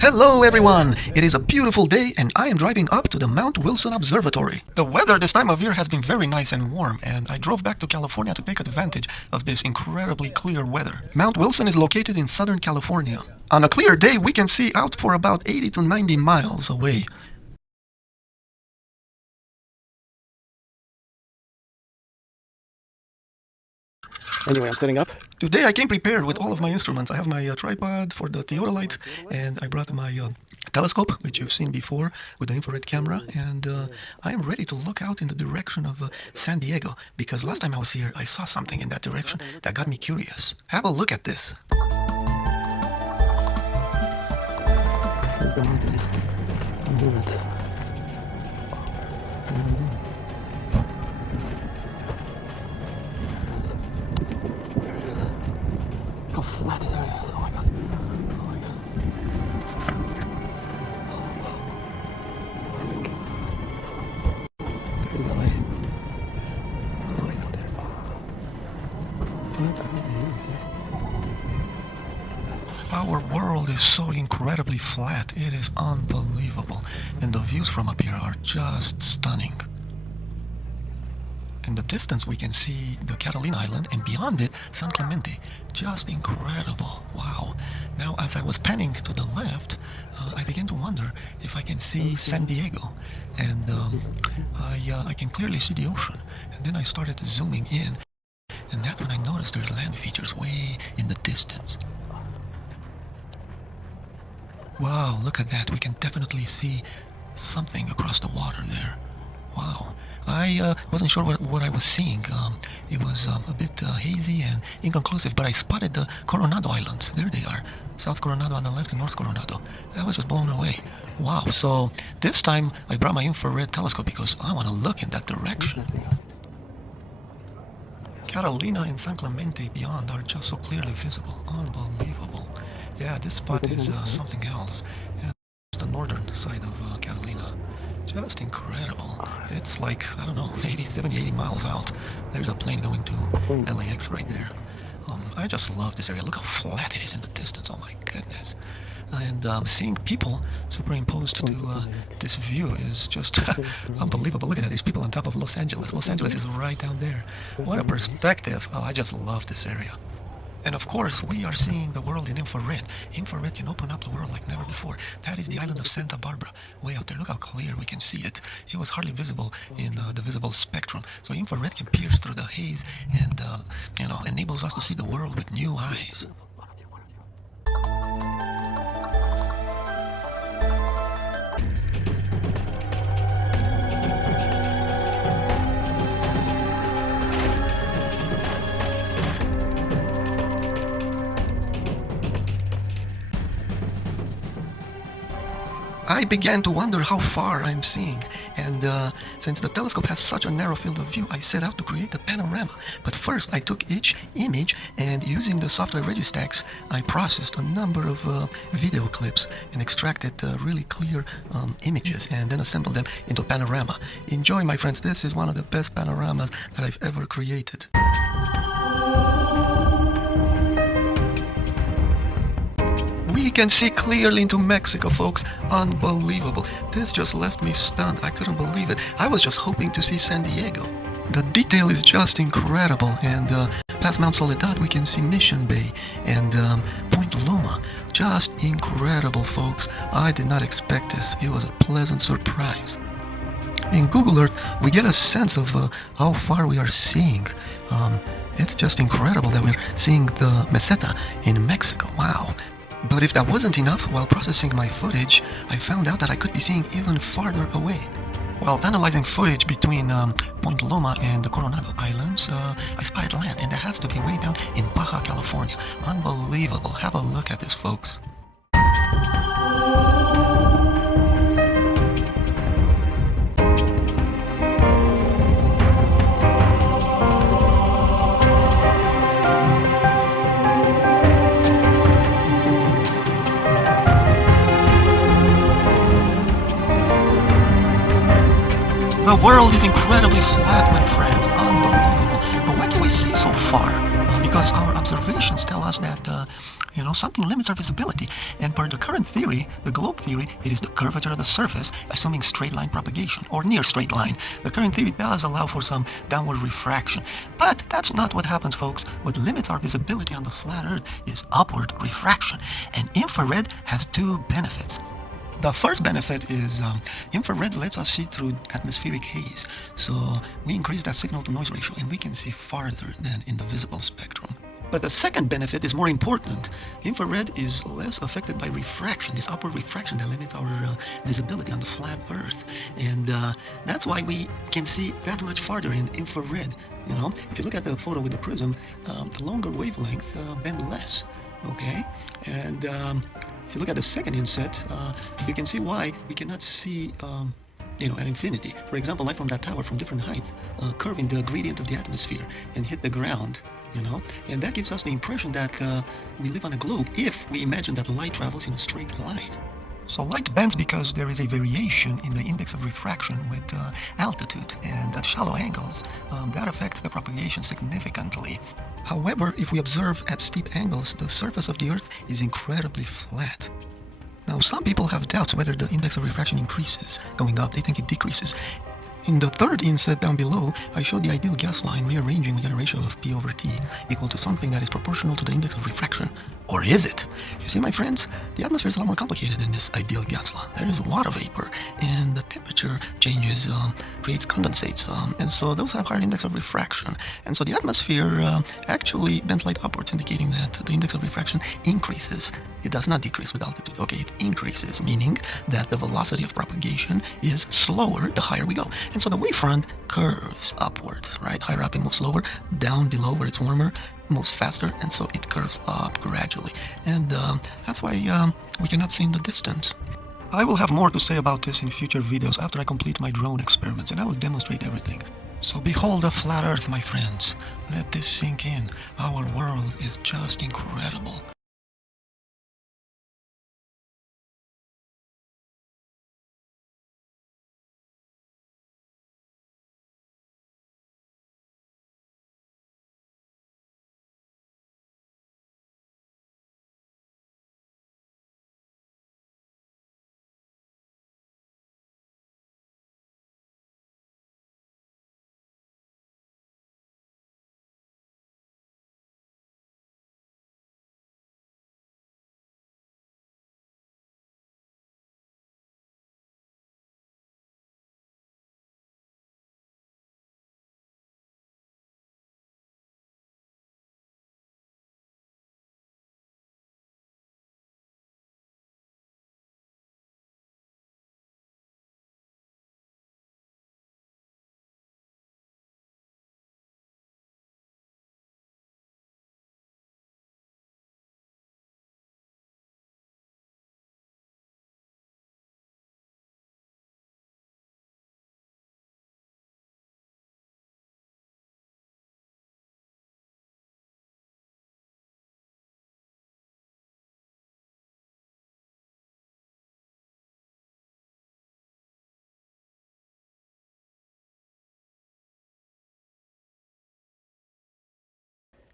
Hello everyone! It is a beautiful day and I am driving up to the Mount Wilson Observatory. The weather this time of year has been very nice and warm, and I drove back to California to take advantage of this incredibly clear weather. Mount Wilson is located in Southern California. On a clear day we can see out for about 80 to 90 miles away. Anyway, I'm setting up. Today I came prepared with all of my instruments. I have my tripod for the theodolite, and I brought my telescope, which you've seen before, with the infrared camera, and I am ready to look out in the direction of San Diego, because last time I was here I saw something in that direction that got me curious. Have a look at this. There's the mountain. I'm near it. Look how flat this area is. Oh my god. Oh my god. Oh god. There's LA. There's LA down there. Wow. What are these? Our world is so incredibly flat, it is unbelievable, and the views from up here are just stunning. In the distance we can see the Catalina Island, and beyond it, San Clemente. Just incredible. Wow. Now as I was panning to the left, I began to wonder if I can see San Diego, and I can clearly see the ocean. And then I started zooming in, and that's when I noticed there's land features way in the distance. Wow, look at that. We can definitely see something across the water there. Wow. I wasn't sure what I was seeing. It was a bit hazy and inconclusive, but I spotted the Coronado Islands. There they are. South Coronado on the left and North Coronado. I was just blown away. Wow, so this time I brought my infrared telescope because I want to look in that direction. Catalina and San Clemente beyond are just so clearly visible. Unbelievable. Yeah, this spot is something else. And the northern side of Catalina. Just incredible. It's like, I don't know, 70, 80 miles out. There's a plane going to LAX right there. I just love this area. Look how flat it is in the distance. Oh my goodness. And seeing people superimposed to this view is just unbelievable. Look at that. There's people on top of Los Angeles. Los Angeles is right down there. What a perspective. Oh, I just love this area. And of course, we are seeing the world in infrared. Infrared can open up the world like never before. That is the island of Santa Barbara, way out there. Look how clear we can see it. It was hardly visible in the visible spectrum. So infrared can pierce through the haze and, enables us to see the world with new eyes. I began to wonder how far I'm seeing, and since the telescope has such a narrow field of view, I set out to create a panorama. But first I took each image, and using the software Registax, I processed a number of video clips and extracted really clear images, and then assembled them into a panorama. Enjoy, my friends. This is one of the best panoramas that I've ever created. We can see clearly into Mexico, folks. Unbelievable. This just left me stunned. I couldn't believe it. I was just hoping to see San Diego. The detail is just incredible, and past Mount Soledad we can see Mission Bay and Point Loma. Just incredible, folks. I did not expect this. It was a pleasant surprise. In Google Earth, we get a sense of how far we are seeing. It's just incredible that we're seeing the Meseta in Mexico. Wow. But if that wasn't enough, while processing my footage, I found out that I could be seeing even farther away. While analyzing footage between Point Loma and the Coronado Islands, I spotted land, and that has to be way down in Baja California. Unbelievable. Have a look at this, folks. The world is incredibly flat, my friends. Unbelievable. But why can we see so far? because our observations tell us that something limits our visibility. And per the current theory, the globe theory, it is the curvature of the surface, assuming straight line propagation, or near straight line. The current theory does allow for some downward refraction. But that's not what happens, folks. What limits our visibility on the flat Earth is upward refraction. And infrared has two benefits. The first benefit is infrared lets us see through atmospheric haze. So we increase that signal to noise ratio and we can see farther than in the visible spectrum. But the second benefit is more important. Infrared is less affected by refraction, this upward refraction that limits our visibility on the flat Earth. And that's why we can see that much farther in infrared. If you look at the photo with the prism, the longer wavelength bend less. Okay, and if you look at the second inset, you can see why we cannot see at infinity. For example, light from that tower from different heights curve in the gradient of the atmosphere and hit the ground, and that gives us the impression that we live on a globe if we imagine that light travels in a straight line. So light bends because there is a variation in the index of refraction with altitude, and at shallow angles, that affects the propagation significantly. However, if we observe at steep angles, the surface of the Earth is incredibly flat. Now, some people have doubts whether the index of refraction increases going up. They think it decreases. In the third inset down below, I showed the ideal gas line rearranging with a ratio of P over T equal to something that is proportional to the index of refraction. Or is it? You see, my friends, the atmosphere is a lot more complicated than this ideal gas law. There is water vapor, and the temperature changes, creates condensates, and so those have higher index of refraction. And so the atmosphere actually bends light upwards, indicating that the index of refraction increases. It does not decrease with altitude. Okay, it increases, meaning that the velocity of propagation is slower the higher we go. And so the wavefront curves upward, right? Higher up it moves slower, down below where it's warmer moves faster, and so it curves up gradually. And that's why we cannot see in the distance. I will have more to say about this in future videos after I complete my drone experiments, and I will demonstrate everything. So behold a flat Earth, my friends. Let this sink in. Our world is just incredible.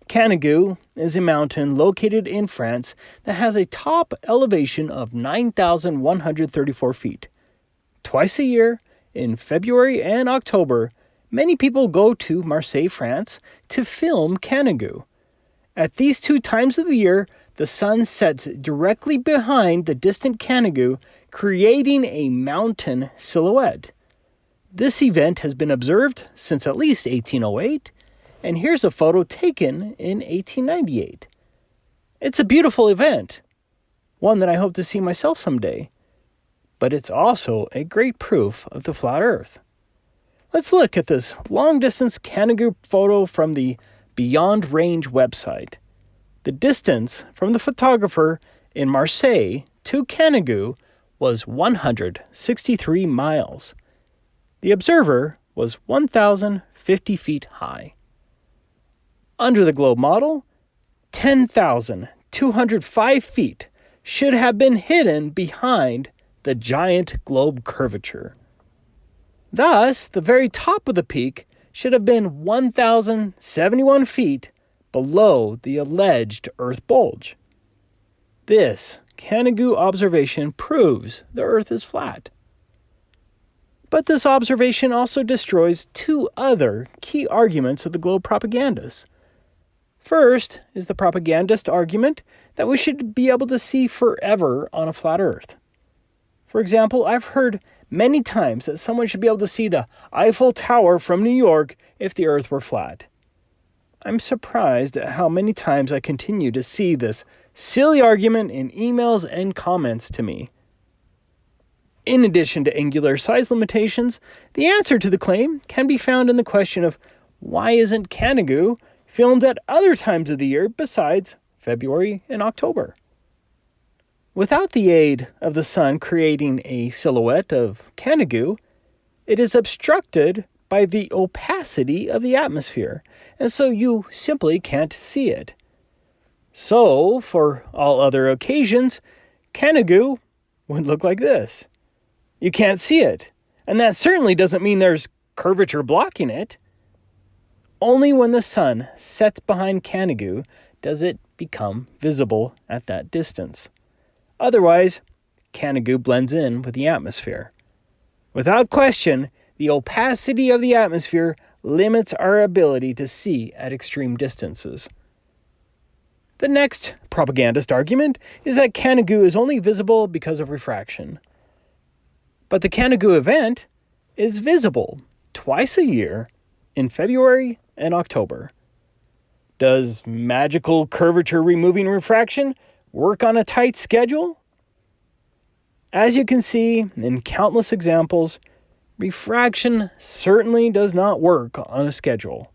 Canigou is a mountain located in France that has a top elevation of 9,134 feet. Twice a year, in February and October, many people go to Marseille, France, to film Canigou. At these two times of the year, the sun sets directly behind the distant Canigou, creating a mountain silhouette. This event has been observed since at least 1808, and here's a photo taken in 1898. It's a beautiful event, one that I hope to see myself someday, but it's also a great proof of the flat Earth. Let's look at this long-distance Canigou photo from the Beyond Range website. The distance from the photographer in Marseille to Canigou was 163 miles. The observer was 1,050 feet high. Under the globe model, 10,205 feet should have been hidden behind the giant globe curvature. Thus, the very top of the peak should have been 1,071 feet below the alleged Earth bulge. This Canigou observation proves the Earth is flat. But this observation also destroys two other key arguments of the globe propagandists. First is the propagandist argument that we should be able to see forever on a flat Earth. For example, I've heard many times that someone should be able to see the Eiffel Tower from New York if the Earth were flat. I'm surprised at how many times I continue to see this silly argument in emails and comments to me. In addition to angular size limitations, the answer to the claim can be found in the question of why isn't Canigou filmed at other times of the year besides February and October? Without the aid of the sun creating a silhouette of Canigou, it is obstructed by the opacity of the atmosphere, and so you simply can't see it. So, for all other occasions, Canigou would look like this. You can't see it, and that certainly doesn't mean there's curvature blocking it. Only when the sun sets behind Canigou does it become visible at that distance. Otherwise, Canigou blends in with the atmosphere. Without question, the opacity of the atmosphere limits our ability to see at extreme distances. The next propagandist argument is that Canigou is only visible because of refraction. But the Canigou event is visible twice a year in February and October. Does magical curvature removing refraction work on a tight schedule? As you can see in countless examples, refraction certainly does not work on a schedule.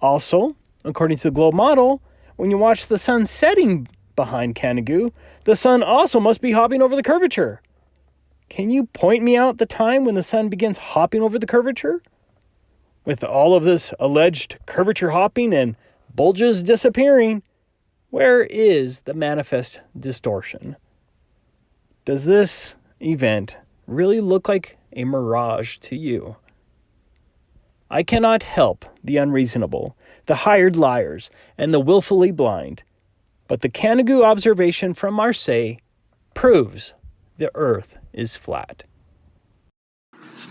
Also, according to the globe model, when you watch the sun setting behind Canigou, the sun also must be hopping over the curvature. Can you point me out the time when the sun begins hopping over the curvature? With all of this alleged curvature hopping and bulges disappearing, where is the manifest distortion? Does this event really look like a mirage to you? I cannot help the unreasonable, the hired liars, and the willfully blind, but the Canigou observation from Marseille proves the Earth is flat.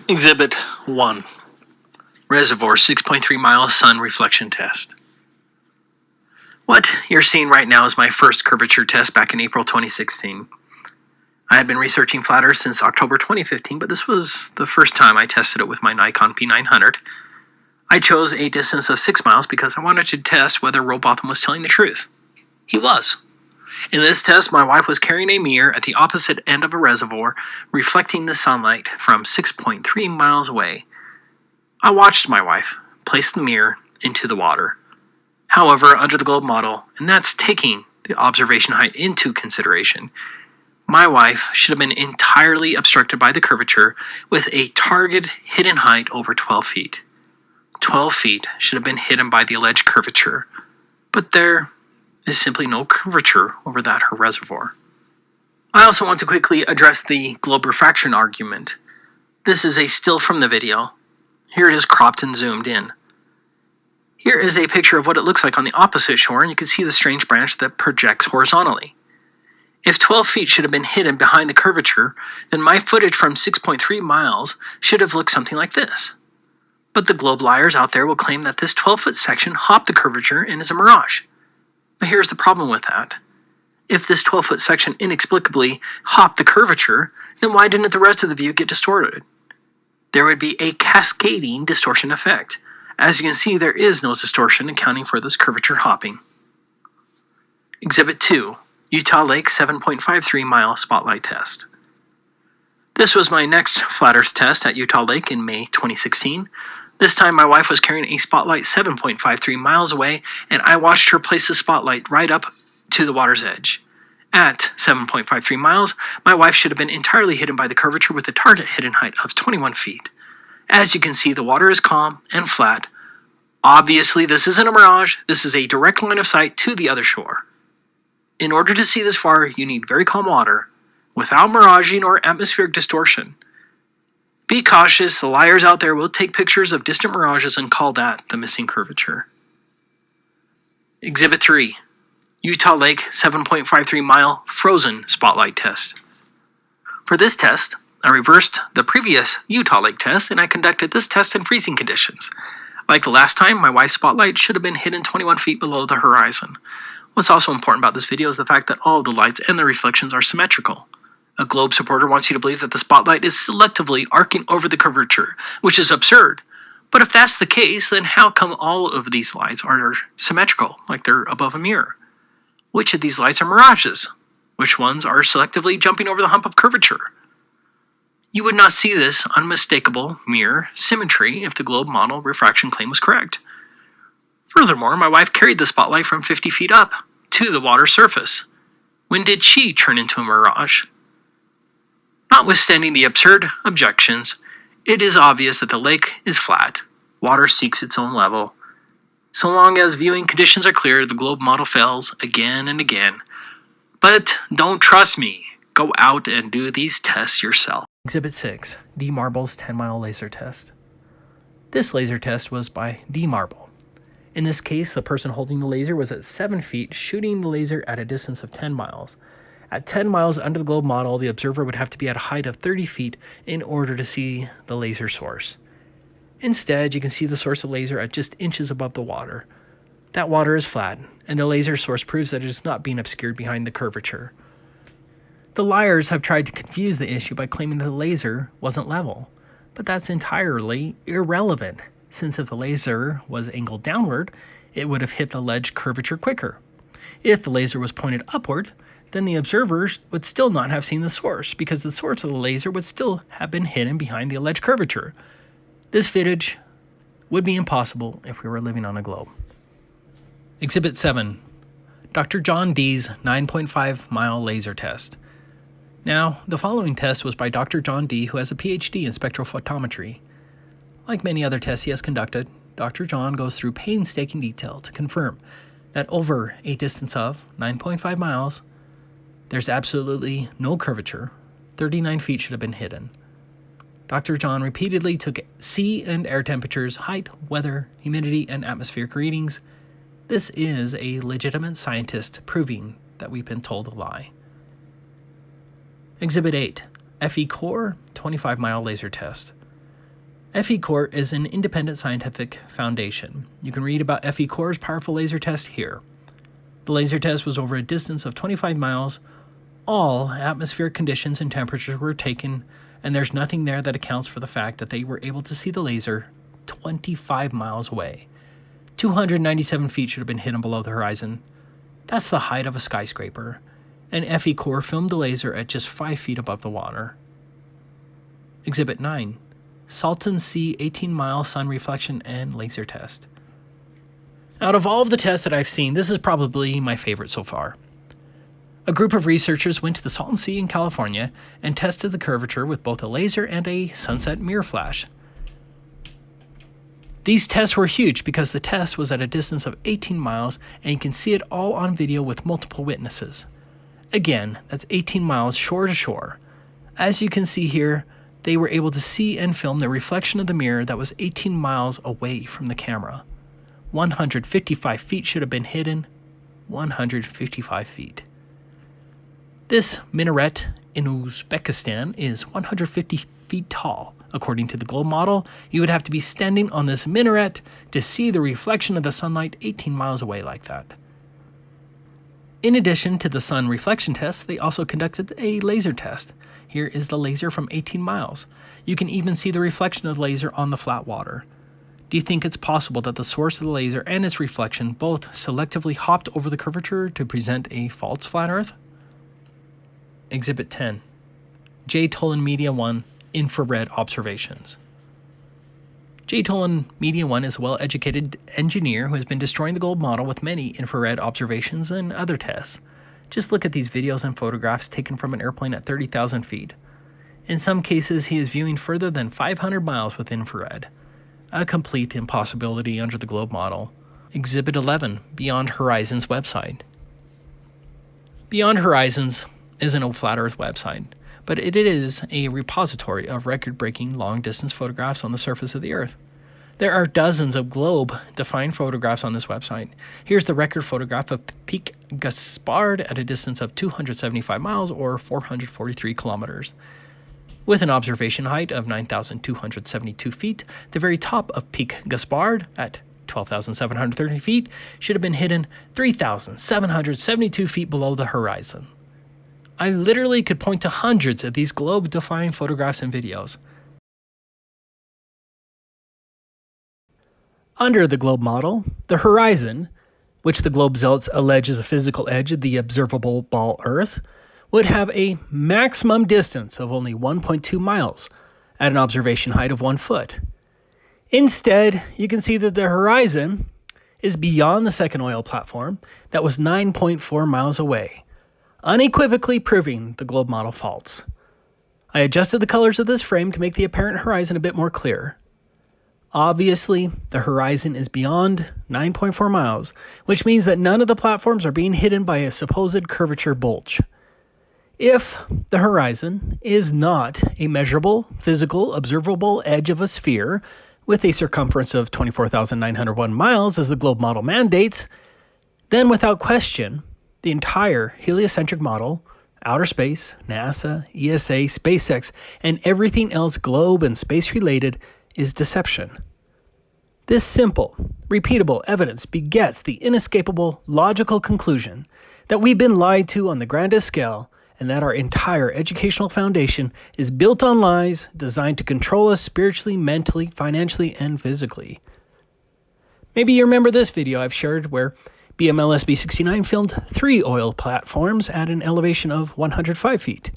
Exhibit 1. Reservoir 6.3 mile sun reflection test. What you're seeing right now is my first curvature test back in April 2016. I had been researching flat Earth since October 2015, but this was the first time I tested it with my Nikon P900. I chose a distance of 6 miles because I wanted to test whether Robotham was telling the truth. He was. In this test, my wife was carrying a mirror at the opposite end of a reservoir, reflecting the sunlight from 6.3 miles away. I watched my wife place the mirror into the water. However, under the globe model, and that's taking the observation height into consideration, my wife should have been entirely obstructed by the curvature with a target hidden height over 12 feet. 12 feet should have been hidden by the alleged curvature, but there is simply no curvature over that her reservoir. I also want to quickly address the globe refraction argument. This is a still from the video. Here it is cropped and zoomed in. Here is a picture of what it looks like on the opposite shore, and you can see the strange branch that projects horizontally. If 12 feet should have been hidden behind the curvature, then my footage from 6.3 miles should have looked something like this. But the globe liars out there will claim that this 12-foot section hopped the curvature and is a mirage. But here's the problem with that. If this 12-foot section inexplicably hopped the curvature, then why didn't the rest of the view get distorted? There would be a cascading distortion effect. As you can see, there is no distortion accounting for this curvature hopping. Exhibit 2. Utah Lake 7.53 mile spotlight test. This was my next flat Earth test at Utah Lake in May 2016. This time my wife was carrying a spotlight 7.53 miles away, and I watched her place the spotlight right up to the water's edge. At 7.53 miles, my wife should have been entirely hidden by the curvature with a target hidden height of 21 feet. As you can see, the water is calm and flat. Obviously, this isn't a mirage. This is a direct line of sight to the other shore. In order to see this far, you need very calm water, without miraging or atmospheric distortion. Be cautious, the liars out there will take pictures of distant mirages and call that the missing curvature. Exhibit 3. Utah Lake 7.53 mile frozen spotlight test. For this test, I reversed the previous Utah Lake test and I conducted this test in freezing conditions. Like the last time, my wife's spotlight should have been hidden 21 feet below the horizon. What's also important about this video is the fact that all of the lights and the reflections are symmetrical. A globe supporter wants you to believe that the spotlight is selectively arcing over the curvature, which is absurd. But if that's the case, then how come all of these lights are symmetrical, like they're above a mirror? Which of these lights are mirages? Which ones are selectively jumping over the hump of curvature? You would not see this unmistakable mirror symmetry if the globe model refraction claim was correct. Furthermore, my wife carried the spotlight from 50 feet up to the water surface. When did she turn into a mirage? Notwithstanding the absurd objections, it is obvious that the lake is flat. Water seeks its own level. So long as viewing conditions are clear, the globe model fails again and again. But don't trust me. Go out and do these tests yourself. Exhibit 6, D Marble's 10-mile laser test. This laser test was by D Marble. In this case, the person holding the laser was at 7 feet, shooting the laser at a distance of 10 miles. At 10 miles under the globe model, the observer would have to be at a height of 30 feet in order to see the laser source. Instead, you can see the source of laser at just inches above the water. That water is flat, and the laser source proves that it is not being obscured behind the curvature. The liars have tried to confuse the issue by claiming that the laser wasn't level, but that's entirely irrelevant, since if the laser was angled downward, it would have hit the ledge curvature quicker. If the laser was pointed upward, then the observers would still not have seen the source, because the source of the laser would still have been hidden behind the alleged curvature. This footage would be impossible if we were living on a globe. Exhibit 7. Dr. John D's 9.5-mile laser test. Now, the following test was by Dr. John D., who has a PhD in spectrophotometry. Like many other tests he has conducted, Dr. John goes through painstaking detail to confirm that over a distance of 9.5 miles, there's absolutely no curvature. 39 feet should have been hidden. Dr. John repeatedly took sea and air temperatures, height, weather, humidity, and atmospheric readings. This is a legitimate scientist proving that we've been told a lie. Exhibit 8, FE Core 25-mile laser test. FE Core is an independent scientific foundation. You can read about FE Core's powerful laser test here. The laser test was over a distance of 25 miles. All atmospheric conditions and temperatures were taken, and there's nothing there that accounts for the fact that they were able to see the laser 25 miles away. 297 feet should have been hidden below the horizon. That's the height of a skyscraper. And FE Core filmed the laser at just 5 feet above the water. Exhibit 9. Salton Sea 18-mile sun reflection and laser test. Out of all of the tests that I've seen, this is probably my favorite so far. A group of researchers went to the Salton Sea in California and tested the curvature with both a laser and a sunset mirror flash. These tests were huge because the test was at a distance of 18 miles and you can see it all on video with multiple witnesses. Again, that's 18 miles shore to shore. As you can see here, they were able to see and film the reflection of the mirror that was 18 miles away from the camera. 155 feet should have been hidden. 155 feet. This minaret in Uzbekistan is 150 feet tall. According to the globe model, you would have to be standing on this minaret to see the reflection of the sunlight 18 miles away like that. In addition to the sun reflection test, they also conducted a laser test. Here is the laser from 18 miles. You can even see the reflection of the laser on the flat water. Do you think it's possible that the source of the laser and its reflection both selectively hopped over the curvature to present a false flat Earth? Exhibit 10. JTolen Media 1 Infrared Observations. JTolen Media 1 is a well-educated engineer who has been destroying the globe model with many infrared observations and other tests. Just look at these videos and photographs taken from an airplane at 30,000 feet. In some cases, he is viewing further than 500 miles with infrared. A complete impossibility under the globe model. Exhibit 11, Beyond Horizons website. Beyond Horizons is an old flat Earth website, but it is a repository of record-breaking long-distance photographs on the surface of the Earth. There are dozens of globe-defined photographs on this website. Here's the record photograph of Peak Gaspard at a distance of 275 miles or 443 kilometers. With an observation height of 9,272 feet, the very top of Peak Gaspard at 12,730 feet should have been hidden 3,772 feet below the horizon. I literally could point to hundreds of these globe-defined photographs and videos. Under the globe model, the horizon, which the globe zealots allege is a physical edge of the observable ball Earth, would have a maximum distance of only 1.2 miles at an observation height of 1 foot. Instead, you can see that the horizon is beyond the second oil platform that was 9.4 miles away, unequivocally proving the globe model false. I adjusted the colors of this frame to make the apparent horizon a bit more clear. Obviously, the horizon is beyond 9.4 miles, which means that none of the platforms are being hidden by a supposed curvature bulge. If the horizon is not a measurable, physical, observable edge of a sphere with a circumference of 24,901 miles as the globe model mandates, then without question, the entire heliocentric model, outer space, NASA, ESA, SpaceX, and everything else globe and space related is deception. This simple, repeatable evidence begets the inescapable logical conclusion that we've been lied to on the grandest scale and that our entire educational foundation is built on lies designed to control us spiritually, mentally, financially, and physically. Maybe you remember this video I've shared where BMLSB 69 filmed 3 oil platforms at an elevation of 105 feet.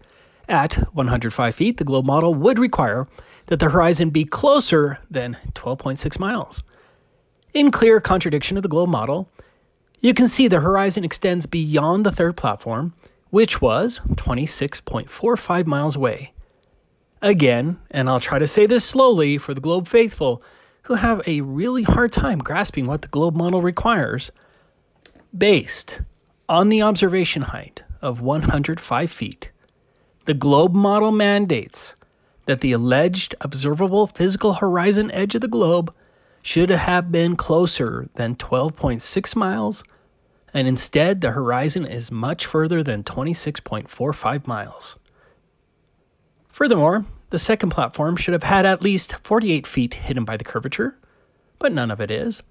At 105 feet, the globe model would require that the horizon be closer than 12.6 miles. In clear contradiction of the globe model, you can see the horizon extends beyond the third platform, which was 26.45 miles away. Again, and I'll try to say this slowly for the globe faithful who have a really hard time grasping what the globe model requires, based on the observation height of 105 feet, the globe model mandates that the alleged observable physical horizon edge of the globe should have been closer than 12.6 miles, and instead the horizon is much further than 26.45 miles. Furthermore, the second platform should have had at least 48 feet hidden by the curvature, but none of it is.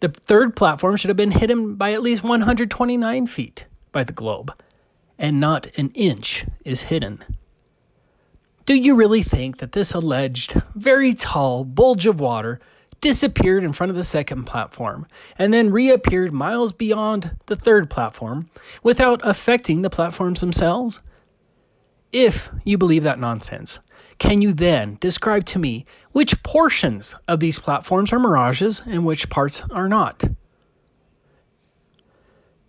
The third platform should have been hidden by at least 129 feet by the globe, and not an inch is hidden. Do you really think that this alleged, very tall bulge of water disappeared in front of the second platform and then reappeared miles beyond the third platform without affecting the platforms themselves? If you believe that nonsense, can you then describe to me which portions of these platforms are mirages and which parts are not?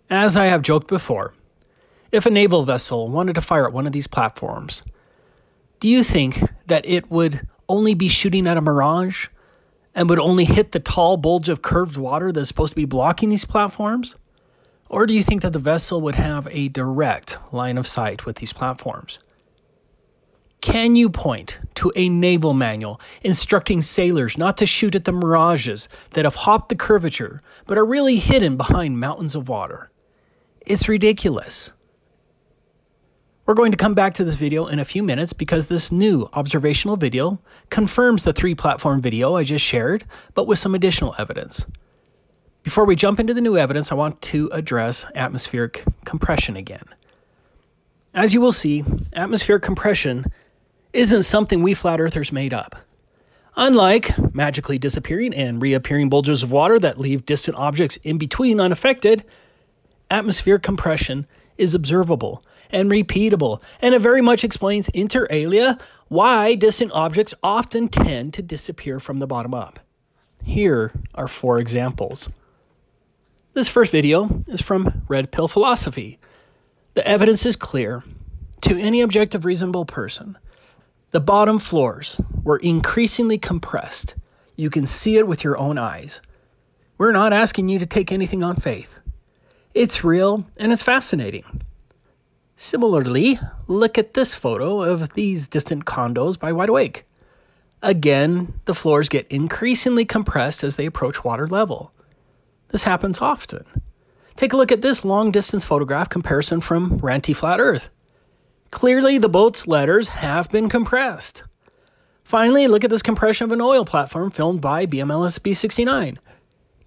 As I have joked before, if a naval vessel wanted to fire at one of these platforms, do you think that it would only be shooting at a mirage and would only hit the tall bulge of curved water that's supposed to be blocking these platforms? Or do you think that the vessel would have a direct line of sight with these platforms? Can you point to a naval manual instructing sailors not to shoot at the mirages that have hopped the curvature but are really hidden behind mountains of water? It's ridiculous. We're going to come back to this video in a few minutes because this new observational video confirms the 3-platform video I just shared, but with some additional evidence. Before we jump into the new evidence, I want to address atmospheric compression again. As you will see, atmospheric compression isn't something we flat earthers made up. Unlike magically disappearing and reappearing bulges of water that leave distant objects in between unaffected, atmospheric compression is observable and repeatable, and it very much explains inter alia why distant objects often tend to disappear from the bottom up. Here are 4 examples. This first video is from Red Pill Philosophy. The evidence is clear to any objective reasonable person. The bottom floors were increasingly compressed. You can see it with your own eyes. We're not asking you to take anything on faith. It's real and it's fascinating. Similarly, look at this photo of these distant condos by Wide Awake. Again, the floors get increasingly compressed as they approach water level. This happens often. Take a look at this long-distance photograph comparison from Ranty Flat Earth. Clearly, the boat's letters have been compressed. Finally, look at this compression of an oil platform filmed by BMLSB 69.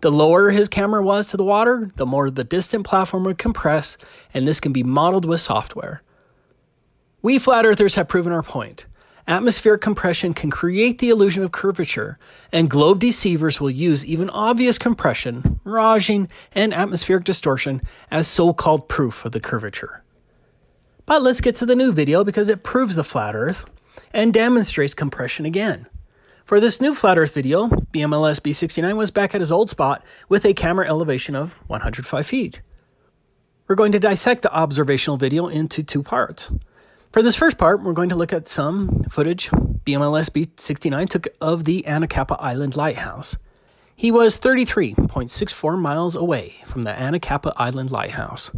The lower his camera was to the water, the more the distant platform would compress, and this can be modeled with software. We flat earthers have proven our point. Atmospheric compression can create the illusion of curvature, and globe deceivers will use even obvious compression, miraging, and atmospheric distortion as so-called proof of the curvature. But let's get to the new video because it proves the flat earth and demonstrates compression again. For this new flat earth video, BMLSB 69 was back at his old spot with a camera elevation of 105 feet. We're going to dissect the observational video into two parts. For this first part, we're going to look at some footage BMLSB 69 took of the Anacapa Island Lighthouse. He was 33.64 miles away from the Anacapa Island Lighthouse.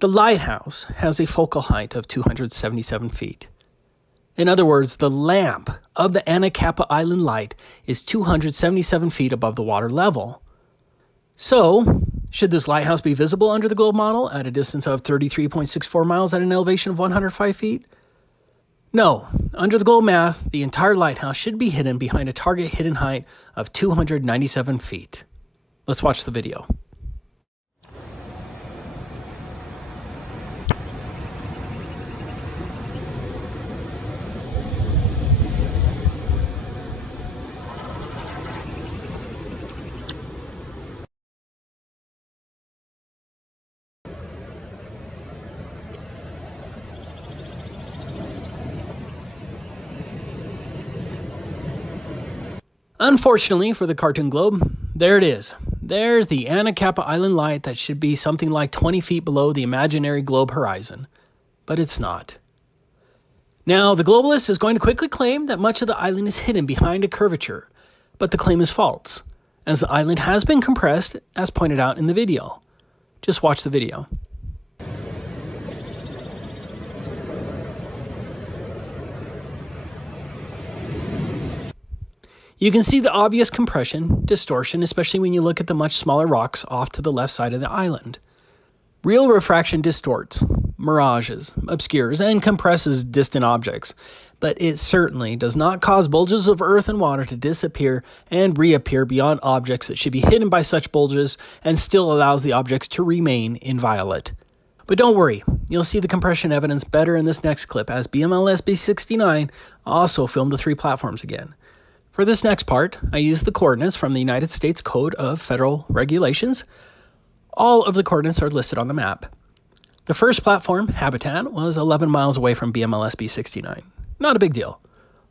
The lighthouse has a focal height of 277 feet. In other words, the lamp of the Anacapa Island light is 277 feet above the water level. So, should this lighthouse be visible under the globe model at a distance of 33.64 miles at an elevation of 105 feet? No. Under the globe math, the entire lighthouse should be hidden behind a target hidden height of 297 feet. Let's watch the video. Unfortunately for the cartoon globe, there it is. There's the Anacapa Island light that should be something like 20 feet below the imaginary globe horizon. But it's not. Now, the globalist is going to quickly claim that much of the island is hidden behind a curvature, but the claim is false, as the island has been compressed, as pointed out in the video. Just watch the video. You can see the obvious compression, distortion, especially when you look at the much smaller rocks off to the left side of the island. Real refraction distorts, mirages, obscures, and compresses distant objects, but it certainly does not cause bulges of earth and water to disappear and reappear beyond objects that should be hidden by such bulges and still allows the objects to remain inviolate. But don't worry, you'll see the compression evidence better in this next clip as BMLSB 69 also filmed the three platforms again. For this next part, I used the coordinates from the United States Code of Federal Regulations. All of the coordinates are listed on the map. The first platform, Habitat, was 11 miles away from BMLSB 69. Not a big deal.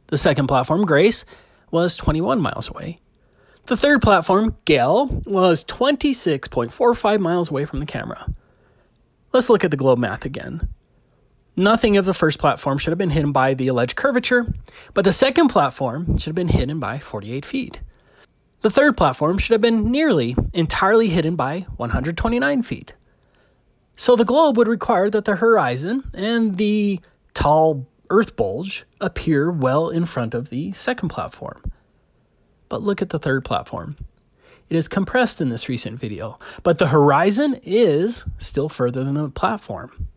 The second platform, Grace, was 21 miles away. The third platform, Gale, was 26.45 miles away from the camera. Let's look at the globe math again. Nothing of the first platform should have been hidden by the alleged curvature, but the second platform should have been hidden by 48 feet. The third platform should have been nearly entirely hidden by 129 feet. So the globe would require that the horizon and the tall earth bulge appear well in front of the second platform. But look at the third platform. It is compressed in this recent video, but the horizon is still further than the platform.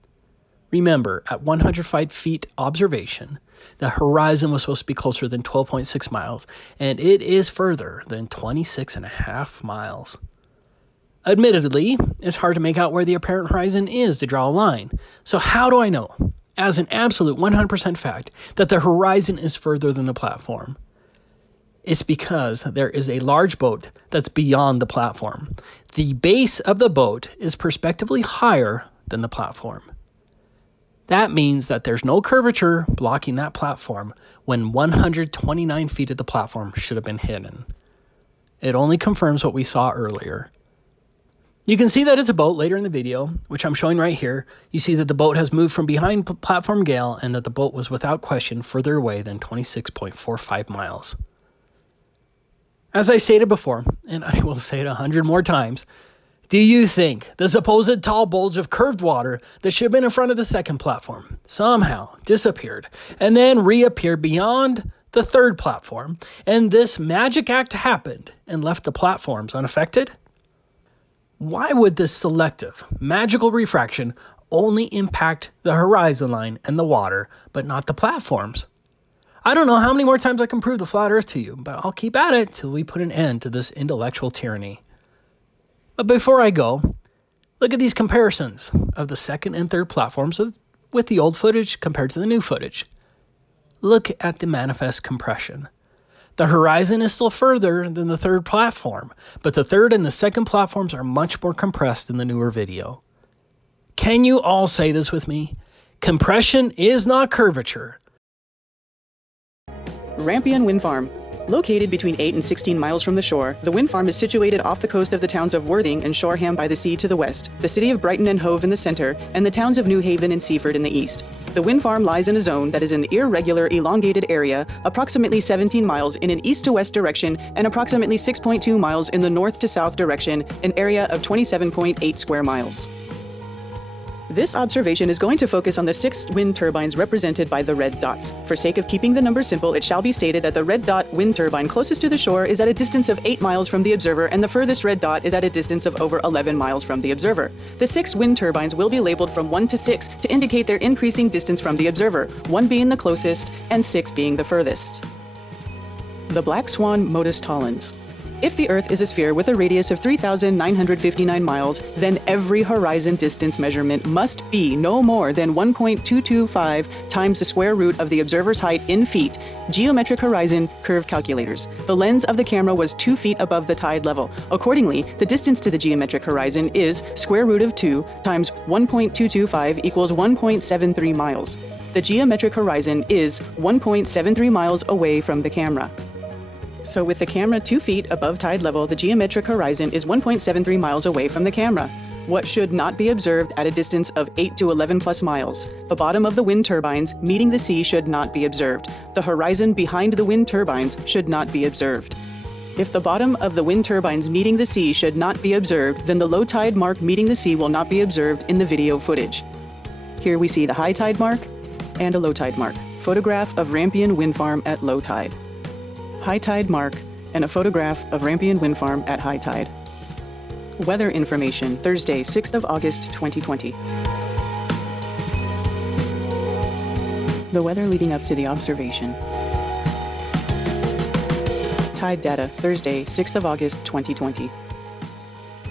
Remember, at 105 feet observation, the horizon was supposed to be closer than 12.6 miles, and it is further than 26.5 miles. Admittedly, it's hard to make out where the apparent horizon is to draw a line. So how do I know, as an absolute 100% fact, that the horizon is further than the platform? It's because there is a large boat that's beyond the platform. The base of the boat is perspectively higher than the platform. That means that there's no curvature blocking that platform when 129 feet of the platform should have been hidden. It only confirms what we saw earlier. You can see that it's a boat later in the video, which I'm showing right here. You see that the boat has moved from behind platform Gale and that the boat was without question further away than 26.45 miles. As I stated before, and I will say it 100 more times, do you think the supposed tall bulge of curved water that should have been in front of the second platform somehow disappeared and then reappeared beyond the third platform, and this magic act happened and left the platforms unaffected? Why would this selective, magical refraction only impact the horizon line and the water, but not the platforms? I don't know how many more times I can prove the flat earth to you, but I'll keep at it till we put an end to this intellectual tyranny. But before I go, look at these comparisons of the second and third platforms with the old footage compared to the new footage. Look at the manifest compression. The horizon is still further than the third platform, but the third and the second platforms are much more compressed in the newer video. Can you all say this with me? Compression is not curvature. Rampion Wind Farm. Located between 8 and 16 miles from the shore, the wind farm is situated off the coast of the towns of Worthing and Shoreham by the sea to the west, the city of Brighton and Hove in the center, and the towns of New Haven and Seaford in the east. The wind farm lies in a zone that is an irregular, elongated area, approximately 17 miles in an east to west direction and approximately 6.2 miles in the north to south direction, an area of 27.8 square miles. This observation is going to focus on the 6 wind turbines represented by the red dots. For sake of keeping the numbers simple, it shall be stated that the red dot wind turbine closest to the shore is at a distance of 8 miles from the observer, and the furthest red dot is at a distance of over 11 miles from the observer. The 6 wind turbines will be labeled from 1 to 6 to indicate their increasing distance from the observer, 1 being the closest and 6 being the furthest. The Black Swan Modus Tollens. If the Earth is a sphere with a radius of 3,959 miles, then every horizon distance measurement must be no more than 1.225 times the square root of the observer's height in feet. Geometric horizon curve calculators. The lens of the camera was 2 feet above the tide level. Accordingly, the distance to the geometric horizon is square root of 2 times 1.225 equals 1.73 miles. The geometric horizon is 1.73 miles away from the camera. So with the camera 2 feet above tide level, the geometric horizon is 1.73 miles away from the camera. What should not be observed at a distance of 8 to 11 plus miles? The bottom of the wind turbines meeting the sea should not be observed. The horizon behind the wind turbines should not be observed. If the bottom of the wind turbines meeting the sea should not be observed, then the low tide mark meeting the sea will not be observed in the video footage. Here we see the high tide mark and a low tide mark. Photograph of Rampion Wind Farm at low tide. High tide mark, and a photograph of Rampion Wind Farm at high tide. Weather information, Thursday, 6th of August, 2020. The weather leading up to the observation. Tide data, Thursday, 6th of August, 2020.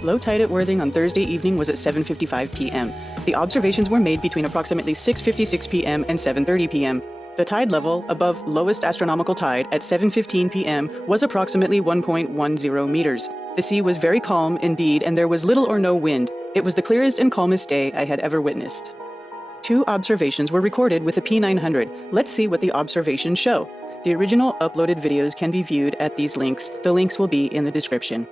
Low tide at Worthing on Thursday evening was at 7:55 p.m. The observations were made between approximately 6:56 p.m. and 7:30 p.m. The tide level above lowest astronomical tide at 7:15 p.m. was approximately 1.10 meters. The sea was very calm indeed, and there was little or no wind. It was the clearest and calmest day I had ever witnessed. 2 observations were recorded with a P900. Let's see what the observations show. The original uploaded videos can be viewed at these links. The links will be in the description.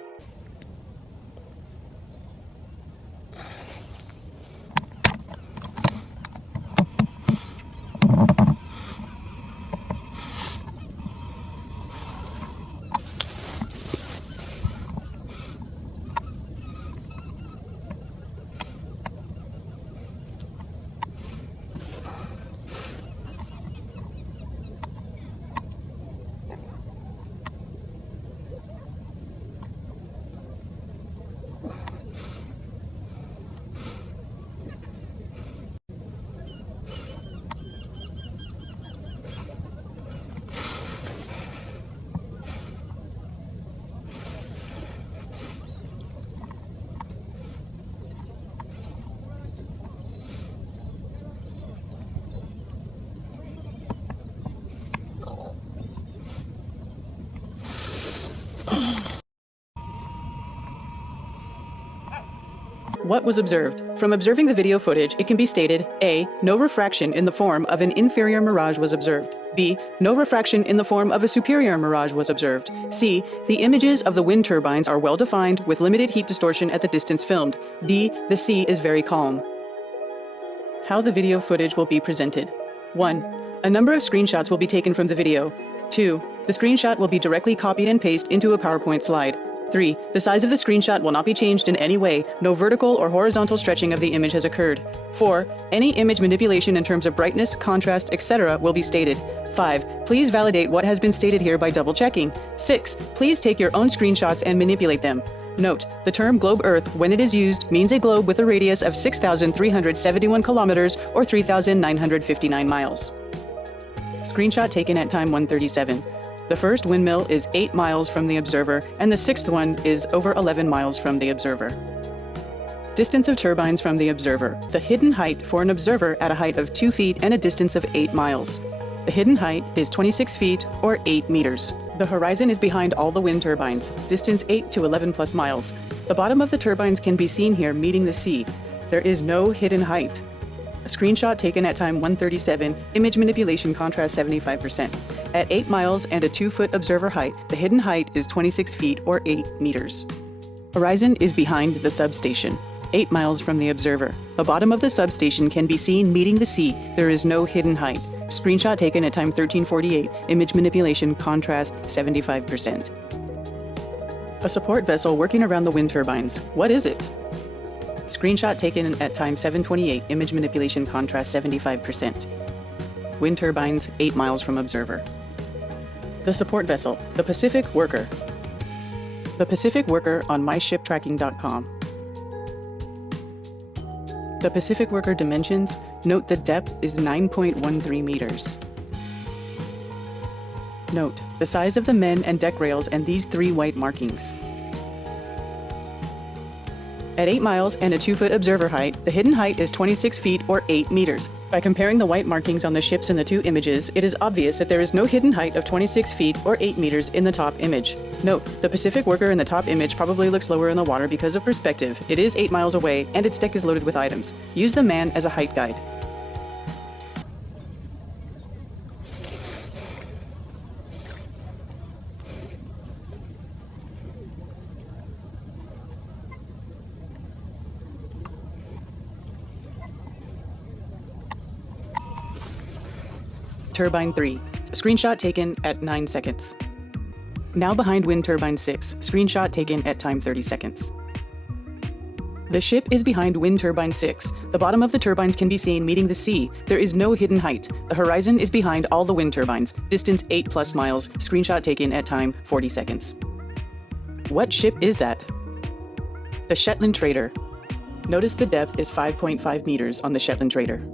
What was observed? From observing the video footage, it can be stated, A. No refraction in the form of an inferior mirage was observed. B. No refraction in the form of a superior mirage was observed. C. The images of the wind turbines are well defined with limited heat distortion at the distance filmed. D. The sea is very calm. How the video footage will be presented. 1. A number of screenshots will be taken from the video. 2. The screenshot will be directly copied and pasted into a PowerPoint slide. 3. The size of the screenshot will not be changed in any way. No vertical or horizontal stretching of the image has occurred. 4. Any image manipulation in terms of brightness, contrast, etc. will be stated. 5. Please validate what has been stated here by double-checking. 6. Please take your own screenshots and manipulate them. Note, the term globe Earth, when it is used, means a globe with a radius of 6,371 kilometers or 3,959 miles. Screenshot taken at time 1:37. The first windmill is 8 miles from the observer, and the sixth one is over 11 miles from the observer. Distance of turbines from the observer. The hidden height for an observer at a height of 2 feet and a distance of 8 miles. The hidden height is 26 feet or 8 meters. The horizon is behind all the wind turbines, distance 8 to 11 plus miles. The bottom of the turbines can be seen here meeting the sea. There is no hidden height. A screenshot taken at time 1:37, image manipulation contrast 75%. At 8 miles and a 2-foot observer height, the hidden height is 26 feet or 8 meters. Horizon is behind the substation, 8 miles from the observer. The bottom of the substation can be seen meeting the sea. There is no hidden height. Screenshot taken at time 13:48, image manipulation contrast 75%. A support vessel working around the wind turbines. What is it? Screenshot taken at time 7:28, image manipulation contrast 75%. Wind turbines 8 miles from observer. The support vessel, the Pacific Worker. The Pacific Worker on myshiptracking.com. The Pacific Worker dimensions, note the depth is 9.13 meters. Note the size of the men and deck rails and these 3 white markings. At 8 miles and a 2-foot observer height, the hidden height is 26 feet or 8 meters. By comparing the white markings on the ships in the 2 images, it is obvious that there is no hidden height of 26 feet or 8 meters in the top image. Note, the Pacific Worker in the top image probably looks lower in the water because of perspective. It is 8 miles away, and its deck is loaded with items. Use the man as a height guide. Turbine 3. Screenshot taken at 9 seconds. Now behind wind turbine 6. Screenshot taken at time 30 seconds. The ship is behind wind turbine 6. The bottom of the turbines can be seen meeting the sea. There is no hidden height. The horizon is behind all the wind turbines. Distance 8 plus miles. Screenshot taken at time 40 seconds. What ship is that? The Shetland Trader. Notice the depth is 5.5 meters on the Shetland Trader.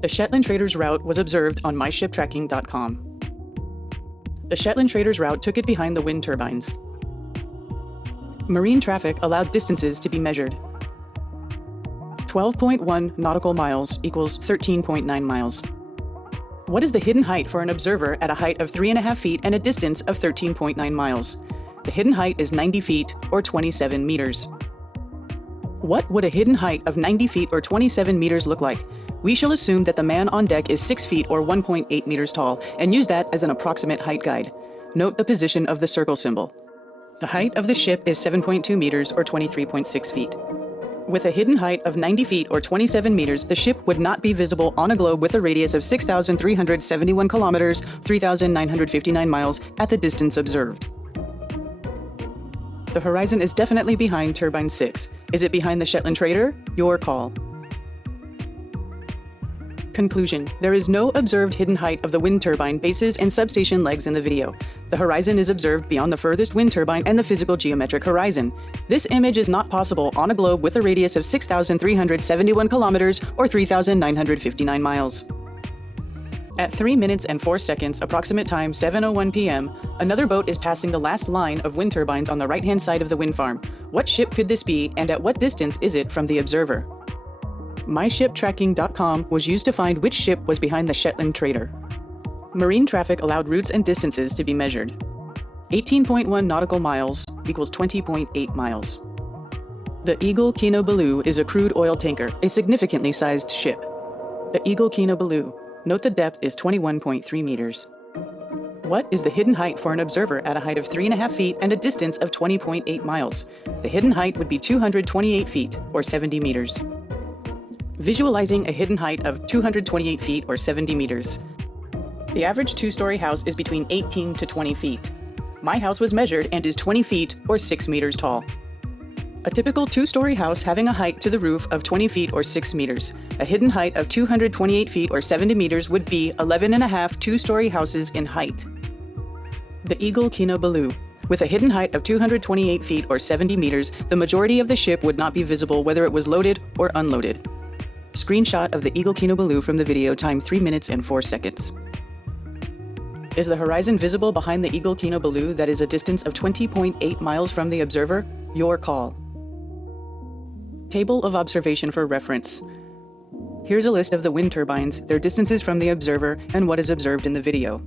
The Shetland Trader's route was observed on myshiptracking.com. The Shetland Trader's route took it behind the wind turbines. Marine traffic allowed distances to be measured. 12.1 nautical miles equals 13.9 miles. What is the hidden height for an observer at a height of 3.5 feet and a distance of 13.9 miles? The hidden height is 90 feet or 27 meters. What would a hidden height of 90 feet or 27 meters look like? We shall assume that the man on deck is 6 feet or 1.8 meters tall and use that as an approximate height guide. Note the position of the circle symbol. The height of the ship is 7.2 meters or 23.6 feet. With a hidden height of 90 feet or 27 meters, the ship would not be visible on a globe with a radius of 6,371 kilometers, 3,959 miles at the distance observed. The horizon is definitely behind turbine 6. Is it behind the Shetland Trader? Your call. Conclusion. There is no observed hidden height of the wind turbine bases and substation legs in the video. The horizon is observed beyond the furthest wind turbine and the physical geometric horizon. This image is not possible on a globe with a radius of 6,371 kilometers or 3,959 miles. At 3 minutes and 4 seconds, approximate time 7:01 p.m., another boat is passing the last line of wind turbines on the right-hand side of the wind farm. What ship could this be, and at what distance is it from the observer? myshiptracking.com was used to find which ship was behind the Shetland Trader. Marine traffic allowed routes and distances to be measured. 18.1 nautical miles equals 20.8 miles. The Eagle Kino Baloo is a crude oil tanker, a significantly sized ship. The Eagle Kino Baloo. Note the depth is 21.3 meters. What is the hidden height for an observer at a height of 3.5 feet and a distance of 20.8 miles? The hidden height would be 228 feet or 70 meters. Visualizing a hidden height of 228 feet or 70 meters. The average 2-story house is between 18 to 20 feet. My house was measured and is 20 feet or 6 meters tall. A typical two-story house having a height to the roof of 20 feet or 6 meters. A hidden height of 228 feet or 70 meters would be 11.5 two-story houses in height. The Eagle Kinabalu. With a hidden height of 228 feet or 70 meters, the majority of the ship would not be visible whether it was loaded or unloaded. Screenshot of the Eagle Kinabalu from the video, time 3 minutes and 4 seconds. Is the horizon visible behind the Eagle Kinabalu that is a distance of 20.8 miles from the observer? Your call. Table of observation for reference. Here's a list of the wind turbines, their distances from the observer, and what is observed in the video.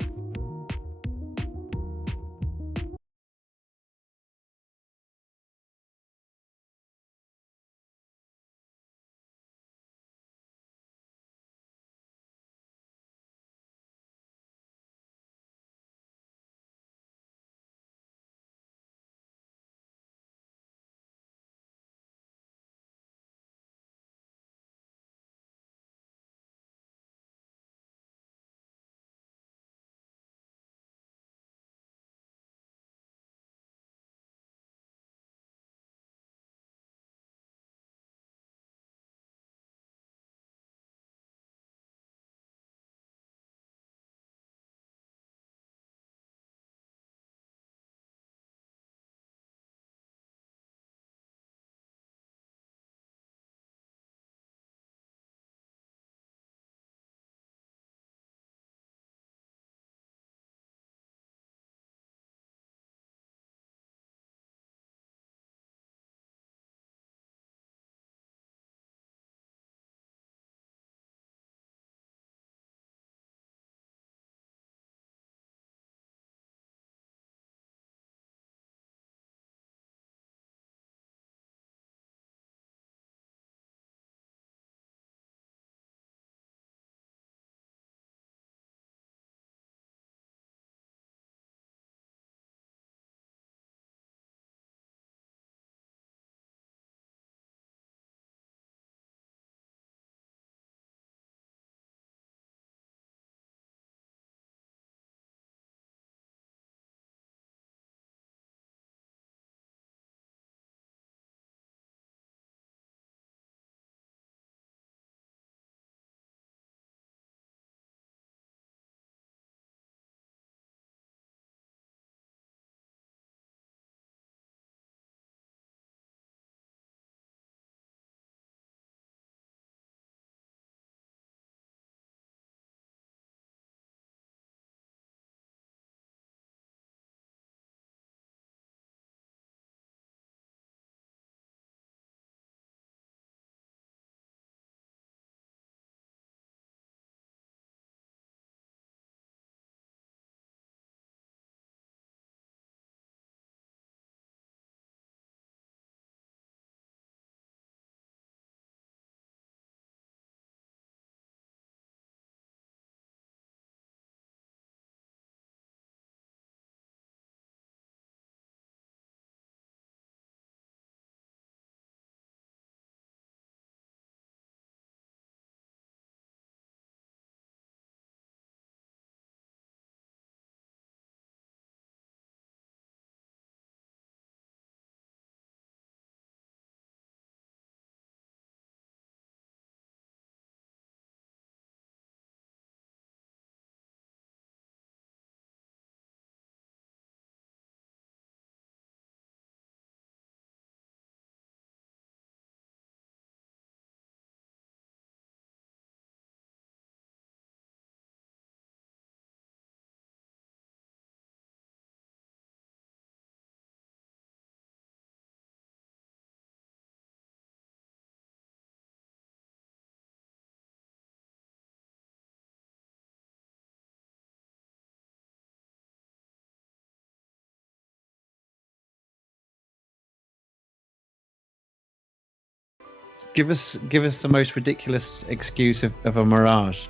Give us the most ridiculous excuse of a mirage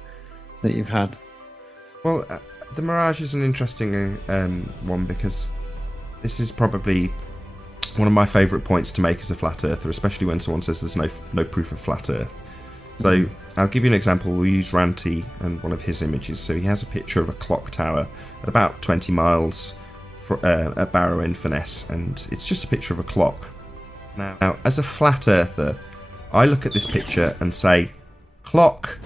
that you've had. Well, the mirage is an interesting one because this is probably one of my favourite points to make as a flat earther, especially when someone says there's no proof of flat earth. So I'll give you an example. We'll use Ranty and one of his images. So he has a picture of a clock tower at about 20 miles at Barrow-in-Furness, and it's just a picture of a clock. Now, as a flat earther, I look at this picture and say, clock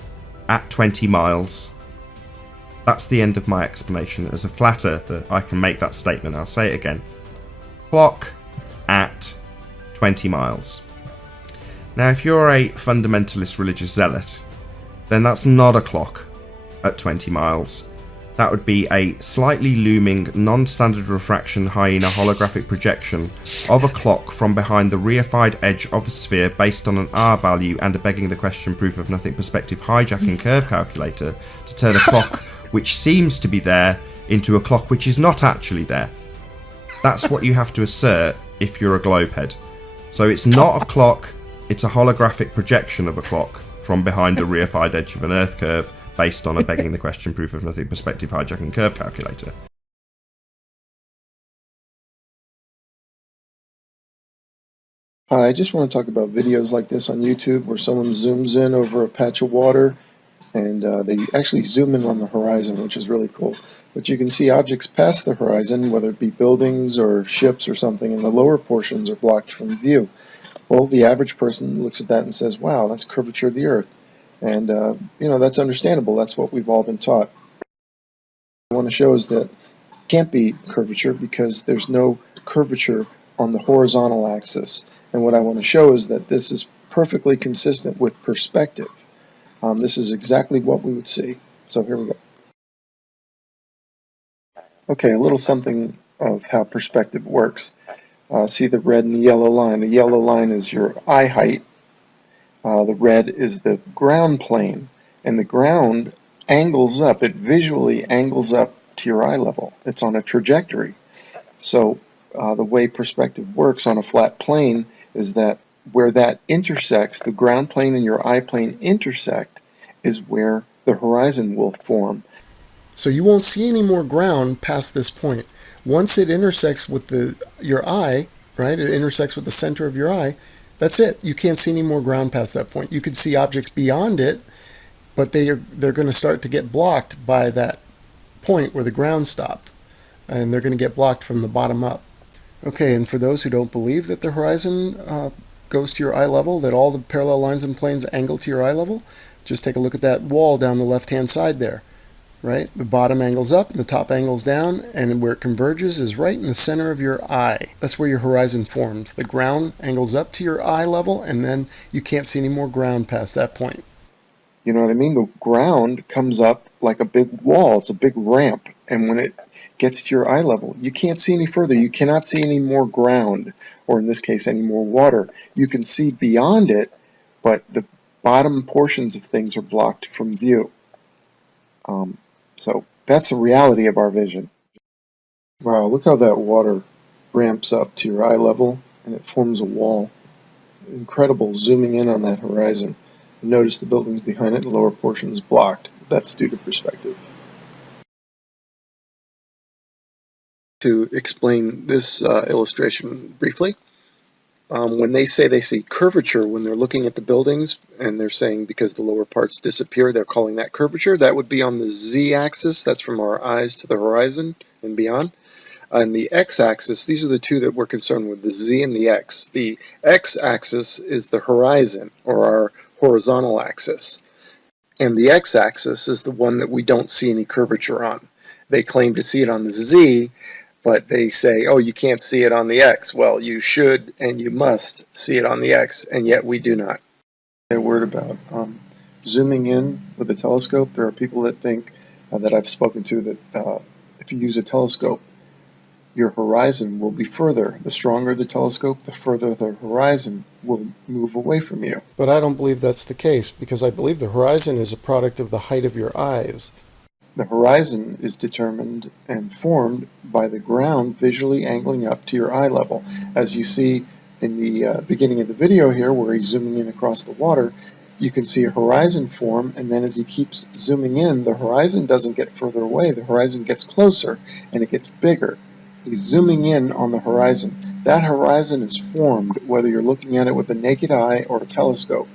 at 20 miles. That's the end of my explanation. As a flat earther, I can make that statement. I'll say it again. Clock at 20 miles. Now, if you're a fundamentalist religious zealot, then that's not a clock at 20 miles. That would be a slightly looming, non-standard refraction hyena holographic projection of a clock from behind the reified edge of a sphere based on an R value and a begging the question proof of nothing perspective hijacking curve calculator to turn a clock which seems to be there into a clock which is not actually there. That's what you have to assert if you're a globehead. So it's not a clock, it's a holographic projection of a clock from behind the reified edge of an Earth curve based on a begging the question proof of nothing perspective hijacking curve calculator. Hi, I just want to talk about videos like this on YouTube where someone zooms in over a patch of water and they actually zoom in on the horizon, which is really cool. But you can see objects past the horizon, whether it be buildings or ships or something, and the lower portions are blocked from view. Well, the average person looks at that and says, wow, that's curvature of the Earth. And, you know, that's understandable. That's what we've all been taught. What I want to show is that it can't be curvature because there's no curvature on the horizontal axis. And what I want to show is that this is perfectly consistent with perspective. This is exactly what we would see. So here we go. Okay, a little something of how perspective works. See the red and the yellow line. The yellow line is your eye height. The red is the ground plane, and the ground angles up. It visually angles up to your eye level. It's on a trajectory. So the way perspective works on a flat plane is that where that intersects, the ground plane and your eye plane intersect, is where the horizon will form. So you won't see any more ground past this point. Once it intersects with your eye, right, it intersects with the center of your eye, that's it. You can't see any more ground past that point. You could see objects beyond it, but they're going to start to get blocked by that point where the ground stopped. And they're going to get blocked from the bottom up. Okay, and for those who don't believe that the horizon goes to your eye level, that all the parallel lines and planes angle to your eye level, just take a look at that wall down the left-hand side there. Right? The bottom angles up, and the top angles down, and where it converges is right in the center of your eye. That's where your horizon forms. The ground angles up to your eye level, and then you can't see any more ground past that point. You know what I mean? The ground comes up like a big wall. It's a big ramp. And when it gets to your eye level, you can't see any further. You cannot see any more ground, or in this case, any more water. You can see beyond it, but the bottom portions of things are blocked from view. So that's the reality of our vision. Wow, look how that water ramps up to your eye level and it forms a wall. Incredible zooming in on that horizon. And notice the buildings behind it, the lower portion is blocked. That's due to perspective. To explain this illustration briefly, when they say they see curvature when they're looking at the buildings, and they're saying because the lower parts disappear, they're calling that curvature. That would be on the z-axis. That's from our eyes to the horizon and beyond. On the x-axis, these are the two that we're concerned with, the z and the x. The x-axis is the horizon, or our horizontal axis. And the x-axis is the one that we don't see any curvature on. They claim to see it on the z, but they say, oh, you can't see it on the X. Well, you should and you must see it on the X, and yet we do not. A word about zooming in with a telescope. There are people that think that I've spoken to that if you use a telescope, your horizon will be further. The stronger the telescope, the further the horizon will move away from you. But I don't believe that's the case, because I believe the horizon is a product of the height of your eyes. The horizon is determined and formed by the ground visually angling up to your eye level. As you see in the beginning of the video here, where he's zooming in across the water, you can see a horizon form, and then as he keeps zooming in, the horizon doesn't get further away, the horizon gets closer, and it gets bigger. He's zooming in on the horizon. That horizon is formed whether you're looking at it with a naked eye or a telescope.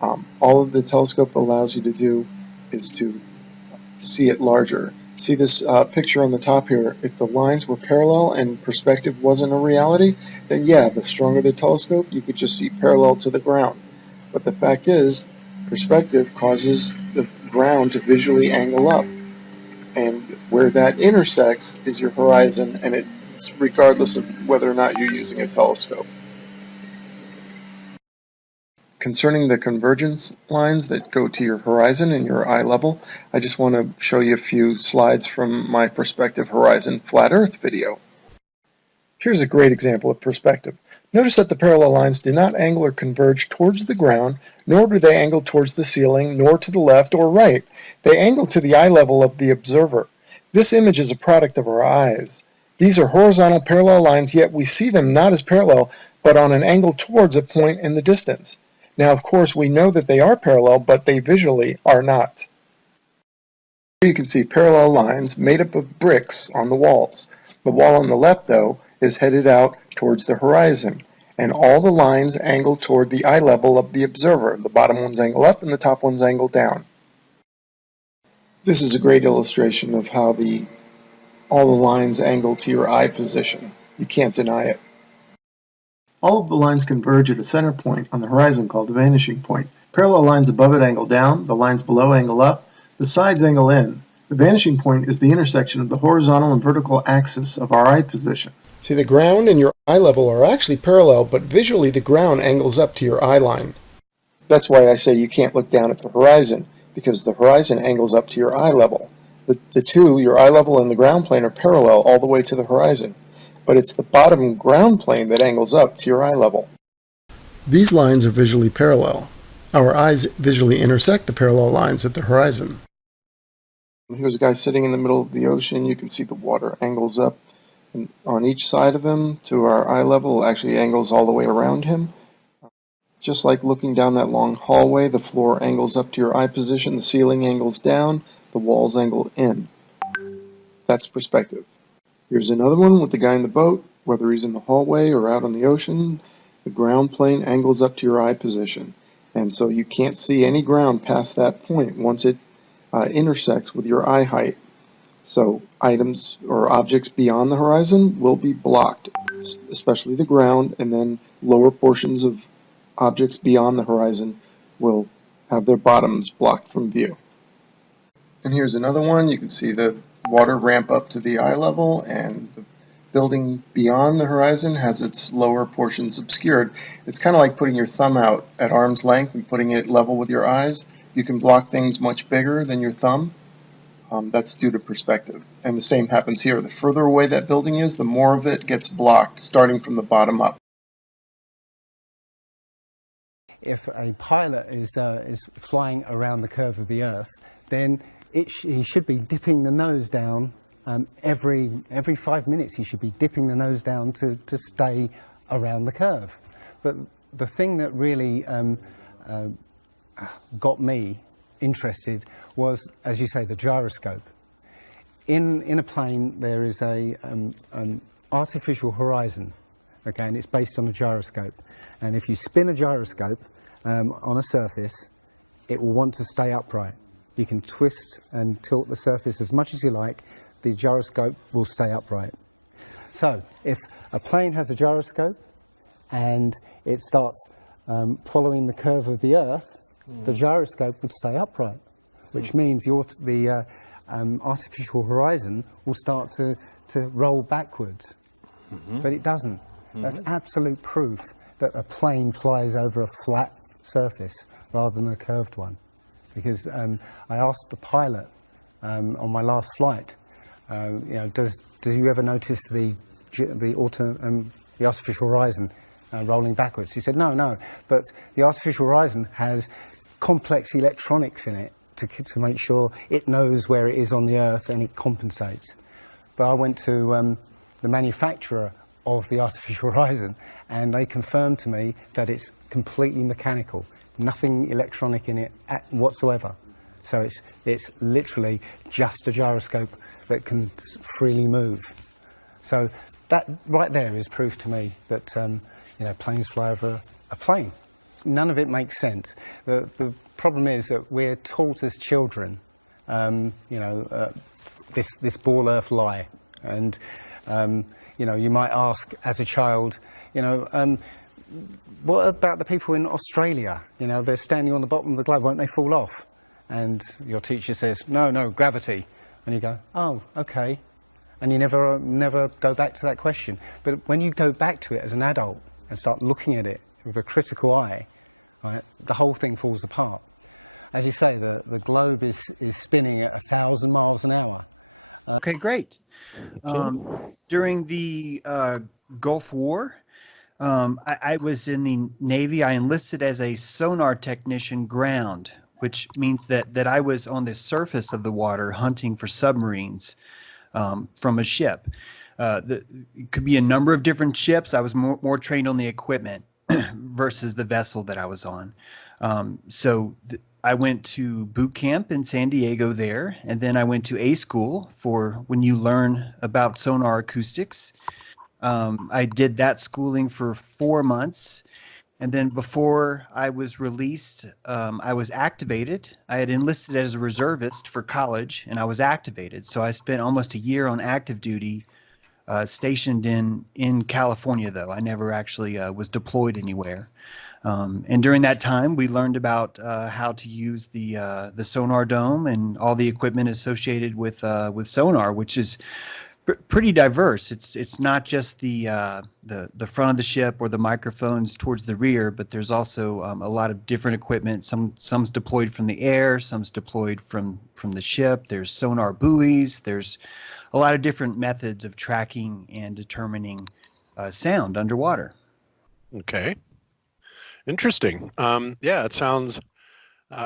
All of the telescope allows you to do is to see it larger. See this picture on the top here? If the lines were parallel and perspective wasn't a reality, then yeah, the stronger the telescope, you could just see parallel to the ground. But the fact is, perspective causes the ground to visually angle up. And where that intersects is your horizon, and it's regardless of whether or not you're using a telescope. Concerning the convergence lines that go to your horizon and your eye level, I just want to show you a few slides from my Perspective Horizon Flat Earth video. Here's a great example of perspective. Notice that the parallel lines do not angle or converge towards the ground, nor do they angle towards the ceiling, nor to the left or right. They angle to the eye level of the observer. This image is a product of our eyes. These are horizontal parallel lines, yet we see them not as parallel, but on an angle towards a point in the distance. Now, of course, we know that they are parallel, but they visually are not. Here you can see parallel lines made up of bricks on the walls. The wall on the left, though, is headed out towards the horizon, and all the lines angle toward the eye level of the observer. The bottom ones angle up and the top ones angle down. This is a great illustration of how all the lines angle to your eye position. You can't deny it. All of the lines converge at a center point on the horizon called the vanishing point. Parallel lines above it angle down, the lines below angle up, the sides angle in. The vanishing point is the intersection of the horizontal and vertical axis of our eye position. See, the ground and your eye level are actually parallel, but visually the ground angles up to your eye line. That's why I say you can't look down at the horizon, because the horizon angles up to your eye level. The two, your eye level and the ground plane, are parallel all the way to the horizon. But it's the bottom ground plane that angles up to your eye level. These lines are visually parallel. Our eyes visually intersect the parallel lines at the horizon. Here's a guy sitting in the middle of the ocean. You can see the water angles up and on each side of him to our eye level. Actually angles all the way around him. Just like looking down that long hallway, the floor angles up to your eye position, the ceiling angles down, the walls angle in. That's perspective. Here's another one with the guy in the boat. Whether he's in the hallway or out on the ocean, the ground plane angles up to your eye position. And so you can't see any ground past that point once it intersects with your eye height. So items or objects beyond the horizon will be blocked, especially the ground, and then lower portions of objects beyond the horizon will have their bottoms blocked from view. And here's another one. You can see the water ramp up to the eye level, and the building beyond the horizon has its lower portions obscured. It's kind of like putting your thumb out at arm's length and putting it level with your eyes. You can block things much bigger than your thumb. That's due to perspective. And the same happens here. The further away that building is, the more of it gets blocked, starting from the bottom up. If a pilot is flying around the curve of the Earth, then he should be dipping the nose down every 5 minutes. He should be dipping the nose down to stay around the curve. But the thing that really got me interested was, as you say, the gyroscope. In a plane, there is an artificial horizon, okay, and it's based on a gyroscope. And if you spin a gyroscope on a surface, it will want to stay upright. You can twist and tilt the surface as much as you like, the gyroscope will stay upright. So, if a plane has a gyroscope and it starts following the curve of the Earth, the gyroscope would stay upright, which means the artificial horizon will start to roll backwards. But it doesn't. That's absolute proof that a plane flies over a flat surface rather than a curved one. Because I asked the pilot on my last flight, do you ever notice the artificial horizon rolling backwards? He said, no, but the artificial horizon has complex electronics in it to make sure it knows where it is on the Earth and it compensates. But I went to the manufacturer of the artificial horizon, and they confirmed to me that it's completely mechanical, nothing electronic in it whatsoever. So it's literally just a gyroscope that can freely move. So that right there is proof to me that planes fly over a plane. None of it makes sense. The problem is that we're taught as children, this ball earth lie. And you might ask as a child, what about the people in Australia? They're standing on the bottom of the globe, won't they fall off? And your teacher says, no, gravity. And you go, oh, okay. And you never go back to that question. But when you go back to it as an adult and start looking at it with a critical eye, right, the whole thing falls apart. As you say, the globe is spinning at 1,000 miles an hour. Okay, great. During the Gulf War, I was in the Navy. I enlisted as a sonar technician ground, which means that I was on the surface of the water hunting for submarines from a ship. It could be a number of different ships. I was more trained on the equipment versus the vessel that I was on. I went to boot camp in San Diego there, and then I went to A school for when you learn about sonar acoustics. I did that schooling for 4 months, and then before I was released, I was activated. I had enlisted as a reservist for college, and I was activated. So I spent almost a year on active duty, stationed in California, though. I never actually was deployed anywhere. And during that time, we learned about how to use the sonar dome and all the equipment associated with sonar, which is pretty diverse. It's not just the front of the ship or the microphones towards the rear, but there's also a lot of different equipment. Some's deployed from the air, some's deployed from the ship. There's sonar buoys. There's a lot of different methods of tracking and determining sound underwater. Okay. Interesting. Yeah, it sounds,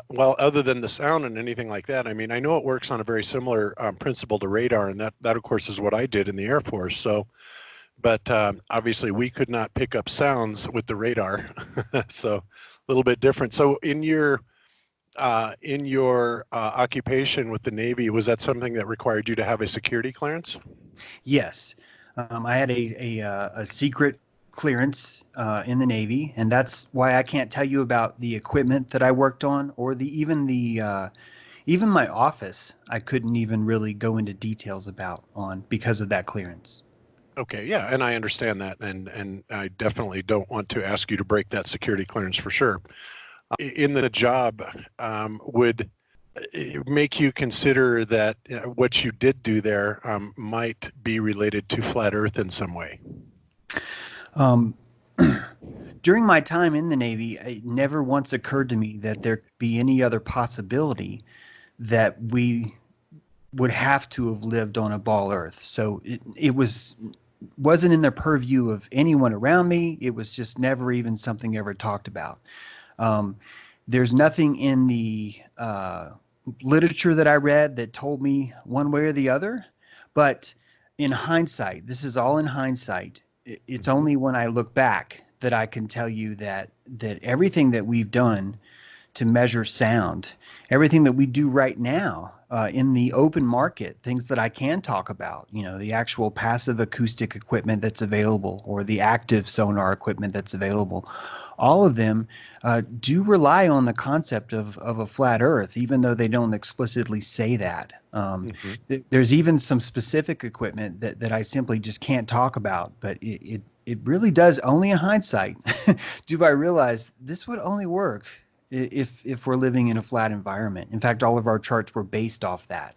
well, other than the sound and anything like that, I mean, I know it works on a very similar principle to radar, and that of course is what I did in the Air Force. So, but obviously we could not pick up sounds with the radar, so a little bit different. So in your occupation with the Navy, was that something that required you to have a security clearance? Yes, I had a secret clearance in the Navy, and that's why I can't tell you about the equipment that I worked on, or even my office. I couldn't even really go into details about because of that clearance. Okay, yeah, and I understand that, and I definitely don't want to ask you to break that security clearance for sure. In the job, would it make you consider that what you did do there might be related to flat Earth in some way? During my time in the Navy, it never once occurred to me that there could be any other possibility that we would have to have lived on a ball Earth. So it wasn't in the purview of anyone around me. It was just never even something ever talked about. There's nothing in the literature that I read that told me one way or the other. But in hindsight, this is all in hindsight. It's only when I look back that I can tell you that everything that we've done to measure sound, everything that we do right now in the open market, things that I can talk about, the actual passive acoustic equipment that's available or the active sonar equipment that's available, all of them do rely on the concept of a flat Earth, even though they don't explicitly say that. There's even some specific equipment that I simply just can't talk about, but it really does, only in hindsight, do I realize this would only work if we're living in a flat environment. In fact, all of our charts were based off that.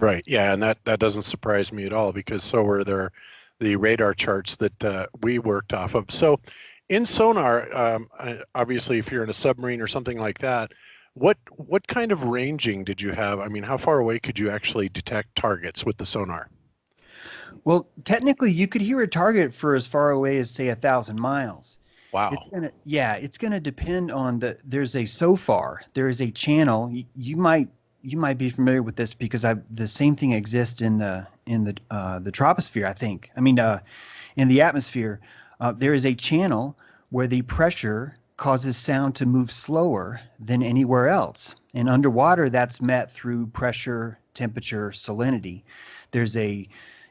Right. Yeah, and that doesn't surprise me at all, because so were the radar charts that we worked off of. So in sonar, obviously, if you're in a submarine or something like that, what kind of ranging did you have? I mean, how far away could you actually detect targets with the sonar? Well, technically, you could hear a target for as far away as, say, 1,000 miles. Wow. It's gonna depend on there's a SOFAR. There is a channel. You might be familiar with this because the same thing exists in the troposphere, I think. I mean, in the atmosphere, there is a channel where the pressure causes sound to move slower than anywhere else. And underwater, that's met through pressure, temperature, salinity. There's a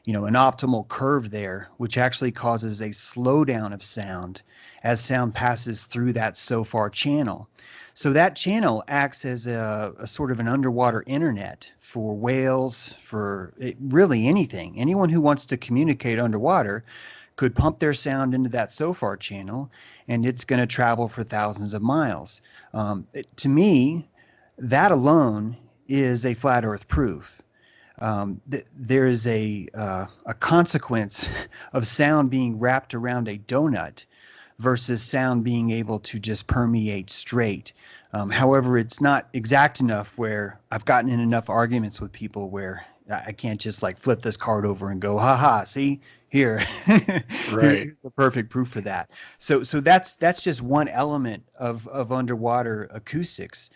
an optimal curve there, which actually causes a slowdown of sound as sound passes through that SOFAR channel. So that channel acts as a sort of an underwater internet for whales, for really anything. Anyone who wants to communicate underwater could pump their sound into that SOFAR channel, and it's going to travel for thousands of miles. To me, that alone is a flat Earth proof. There is a consequence of sound being wrapped around a donut versus sound being able to just permeate straight. However, it's not exact enough where I've gotten in enough arguments with people where I can't just like flip this card over and go, haha, see here, Right. here's the perfect proof for that. So that's just one element of underwater acoustics.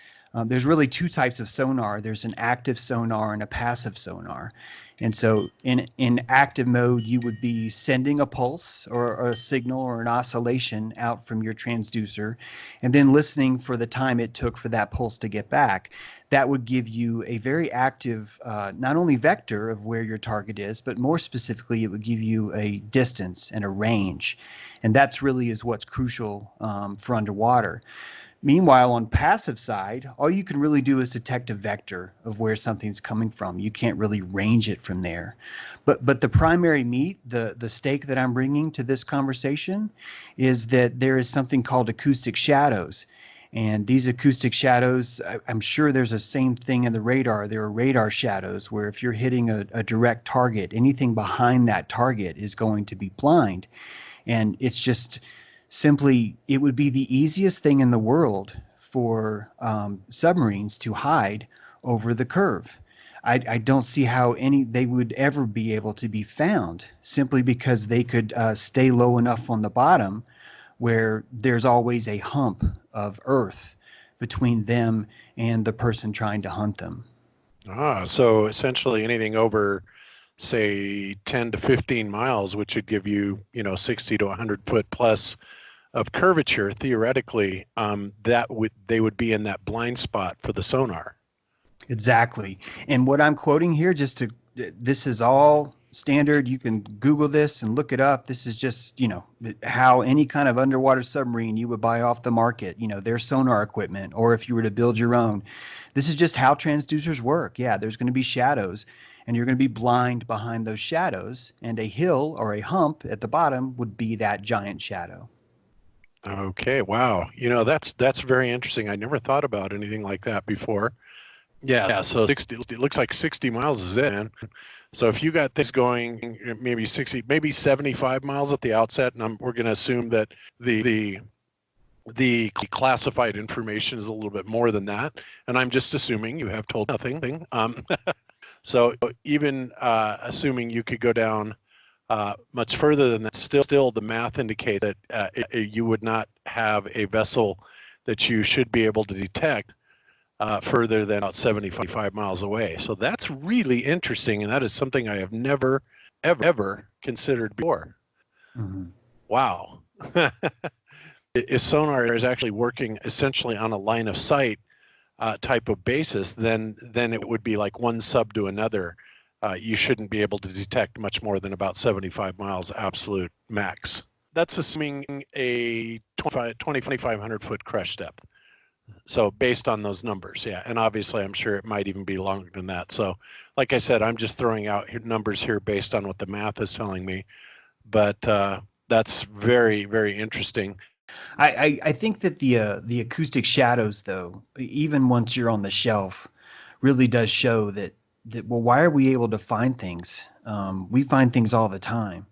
There's really two types of sonar. There's an active sonar and a passive sonar. And so in active mode, you would be sending a pulse or a signal or an oscillation out from your transducer and then listening for the time it took for that pulse to get back. That would give you a very active, not only vector of where your target is, but more specifically, it would give you a distance and a range. And that's really is what's crucial for underwater. Meanwhile, on passive side, all you can really do is detect a vector of where something's coming from. You can't really range it from there. But the primary meat, the stake that I'm bringing to this conversation is that there is something called acoustic shadows. And these acoustic shadows, I'm sure there's a same thing in the radar. There are radar shadows where if you're hitting a direct target, anything behind that target is going to be blind. And it's just simply, it would be the easiest thing in the world for submarines to hide over the curve. I don't see how they would ever be able to be found simply because they could stay low enough on the bottom where there's always a hump of earth between them and the person trying to hunt them. So essentially anything over, say, 10 to 15 miles, which would give you, 60 to 100 foot plus of curvature, theoretically, they would be in that blind spot for the sonar. Exactly. And what I'm quoting here, this is all standard. You can Google this and look it up. This is just, how any kind of underwater submarine you would buy off the market, their sonar equipment, or if you were to build your own. This is just how transducers work. Yeah, there's going to be shadows, and you're going to be blind behind those shadows, and a hill or a hump at the bottom would be that giant shadow. Okay, wow. That's very interesting. I never thought about anything like that before. Yeah, so 60, it looks like 60 miles is it, man. So if you got this going maybe 60, maybe 75 miles at the outset, and we're going to assume that the classified information is a little bit more than that, and I'm just assuming you have told nothing. So even assuming you could go down much further than that, still the math indicates that you would not have a vessel that you should be able to detect further than about 75 miles away. So that's really interesting, and that is something I have never, ever considered before. Mm-hmm. Wow. If sonar is actually working essentially on a line of sight type of basis, then it would be like one sub to another. You shouldn't be able to detect much more than about 75 miles absolute max. That's assuming a 2,500 foot crush depth. So based on those numbers, yeah. And obviously I'm sure it might even be longer than that. So like I said, I'm just throwing out numbers here based on what the math is telling me. But that's very, very interesting. I think that the acoustic shadows, though, even once you're on the shelf, really does show that well, why are we able to find things? We find things all the time,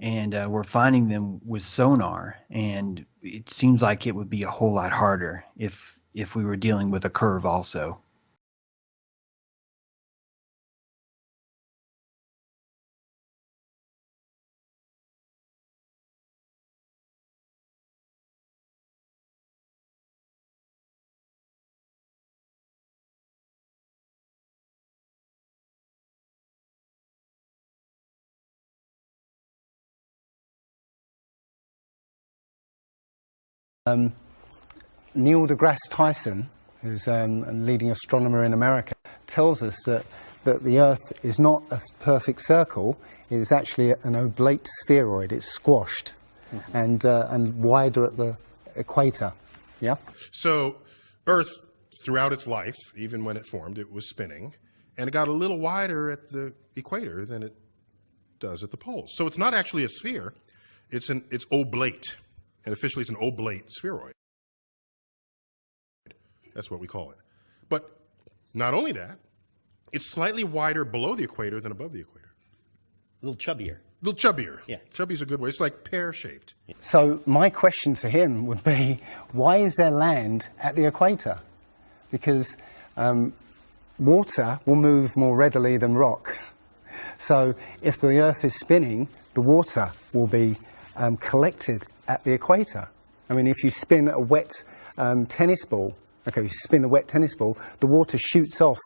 and we're finding them with sonar, and it seems like it would be a whole lot harder if we were dealing with a curve also. Neil deGrasse Tyson, who's a leading astronomer in America, tells us that the Earth is not a perfect circle. It is actually an oblate spheroid. It's squashed and wider at the equator. Yeah. So Earth, throughout its life, even when it formed, it was spinning, and it got a little wider at the equator than it does at the poles. So it's not actually a sphere. It's oblate, and officially it's an oblate spheroid. That's what we call it. But not only that, it's slightly wider below the equator than above the equator. A little chubbier. A little chubbier. Yeah. Chubby's a good way. It's like pear-shaped. So my question to him would be, why is there land at the equator? Because water will move more readily than rock. So if the Earth is spinning, the water will be collected at the equator. I mean, if you spin a wet tennis ball, okay, you spin a wet tennis ball, the water shoots off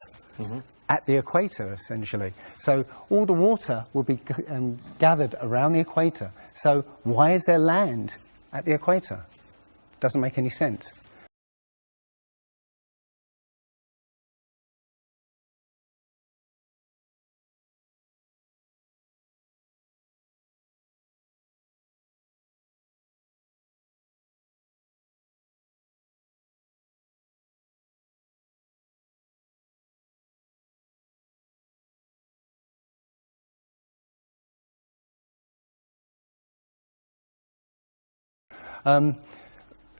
at the equator, essentially. So all the water will be gathered around the equator. So why is there land at the equator? Doesn't make any sense.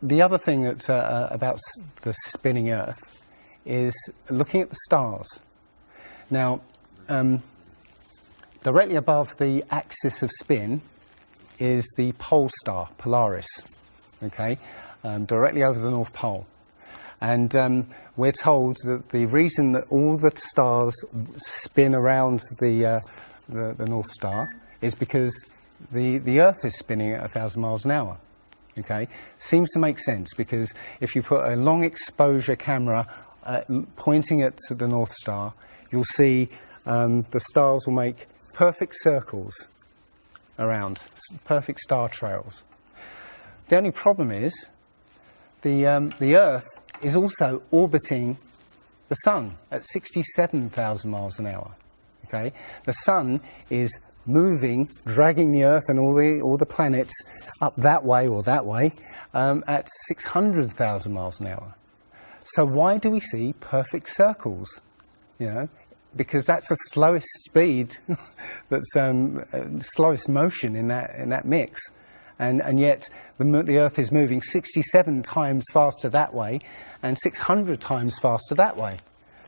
The other thing that's about the spinning Earth is looking at the stars. Now, directly above the axis of spin is the pole star, Polaris, okay, directly over the North Pole. And we're told that the reason that all the stars spin around the North Star is because the Earth is spinning at 1,000 miles an hour. Okay, seems to make sense, because if you put a long exposure camera pointing at the North Star, you'll see the stars will make perfect circles around, perfect star trails. The only problem is the Earth is also orbiting the Sun at 67,000 miles an hour. Okay, the Sun is moving, dragging the Earth and all the planets up that way or that way at 600,000 miles an hour. So why do we see perfect circles? You know, because that's the slowest speed, that's slowest motion in that mix, and yet the Earth is moving 67 times faster that way and 600 times faster that way.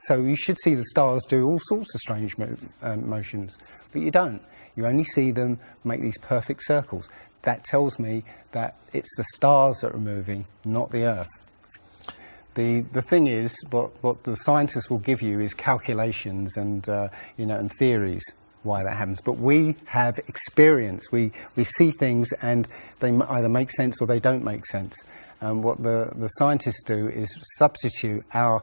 So you should see the stars do all sorts of strange motions, but you don't. You only see them make these perfect circles. That tells me that it's the stars that are moving, not the Earth. The thing is, what the scientists will give you is calculations and and theories why that happens. But we have experience. We see things and they either make sense or they don't make sense. And what the scientists do is substitute our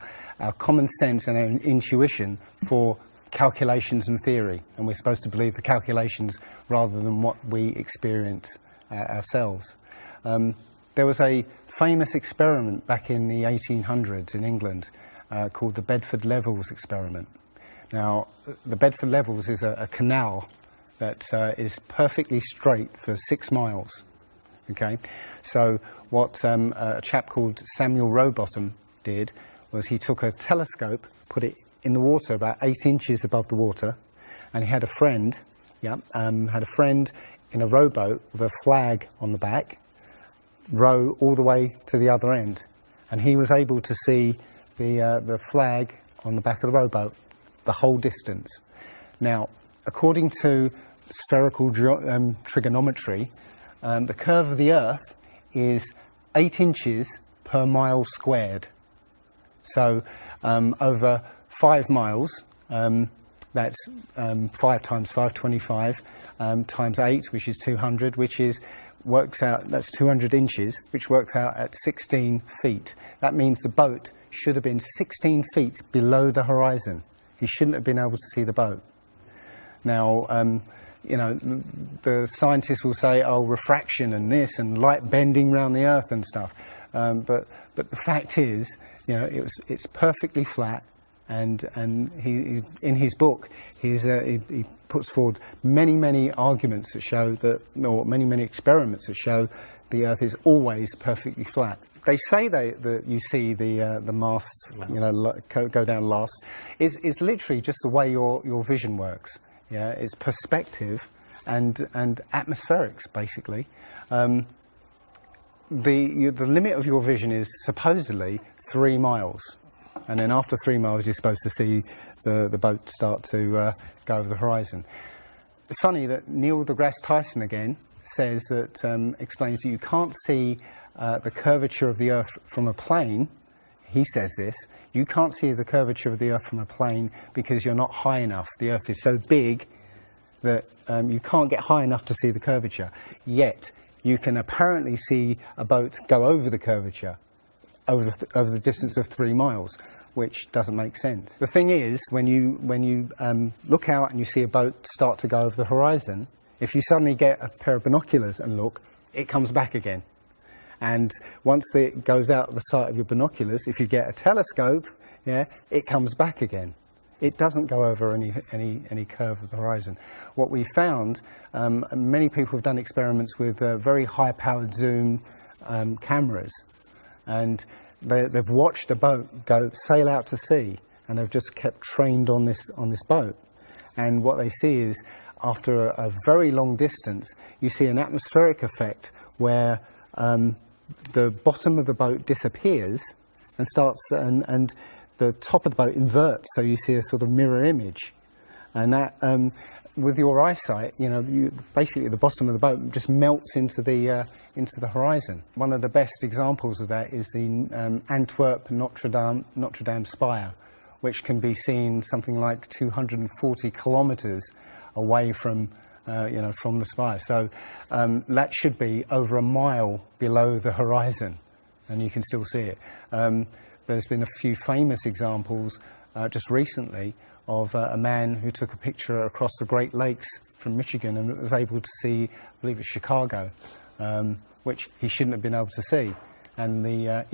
common sense and our intuition for calculations and theory, and we're supposed to believe the calculations rather than what we experience ourselves. There was a famous experiment back in the 1800s in England called the Bedford Levels experiment. Now, the Bedford Levels is a canal that is perfectly straight for 6 miles. Okay, so what a chap called Samuel Rowbottom did was he took a telescope, put it in the water about 8 inches above the water, and he had a friend, in a rowboat with a flag on the back, row all the way to the other end, and he was able to see the flag on the back of the rowboat the whole distance. Now, according to spherical trigonometry, the curve of the Earth is 8 inches per mile squared. So over 5 miles, that's 5 times 5, 25, times 8, which is 200, works out, that's 200 inches, which works out at 16 feet. That means the boat should have been 16 feet below the horizon. He shouldn't have been able to see the boat. Now, the scientists will say, oh, refraction and this and light bending around the Earth and stuff. But the fact is it's perfectly flat. And he in his book, he puts forward many arguments that show that, or many experiments that show the Earth is always perfectly flat. They say that you see the mast, go down last. Is literally just the way your vision works. Yeah, it's perspective and atmospherics basically. The limit of your vision is supposedly 3 miles. And then after 3 miles, you're supposed to see the boat start to go over the horizon. It's funny that Neil deGrasse Tyson again says that, explains that you can't see the curvature of the Earth from a plane. He says this, you can't see the curvature of the Earth from a plane because you're not high enough. The Earth is so big that you can't get high enough to see the curvature. Yet, you can apparently see a boat go over the curvature over the distance of 3 miles, which doesn't make sense. The thing is, when you look out and you see a boat start to go over the horizon, if you suddenly get a pair of binoculars and look, it comes back again. And once it goes out of the sight of your binoculars, if you get a telescope, it comes back again. It doesn't go over any curve of the horizon. What we found, many people have done experiments with very high-powered zoom cameras, and they've watched a boat sail out to sea, and they've just kept trained on this boat. And what they see is, after a very long distance, you see an atmospheric effect where the bottom of the boat disappears and and the top of the boat inverts, so you see a sort of mirror image. And that, with your eyesight, basically the bottom of the boat just melts into the horizon. One of the best examples of that is the Antwerp Notre Dame spire, which can be seen something like 240 kilometers away from the spire. So that should be over a mile below the horizon, and you can still see it. There's been a few famous examples just recently of a man who took a picture across the Great Lakes from Michigan and was able to see, I believe it's Chicago, which he shouldn't have been able to see. And the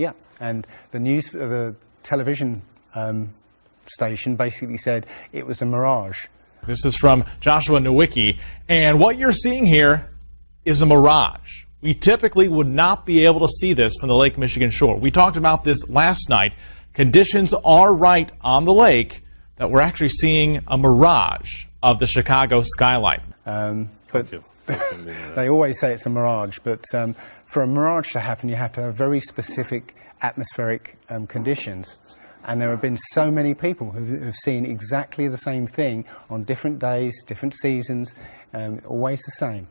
television station basically said it was a mirage. This is from Joshua Nowicki, and what you're seeing here is a mirage. We typically would not be able to see this from the Lake Michigan shore. We talked about this last night. Conditions are right on the lake that we're actually seeing a mirage of the Chicago skyline. But they always say it's a mirage, but for a mirage to happen, you have to have very specific atmospheric conditions. And there have been so many people who have seen exactly the same thing on different days, different seasons, always the same.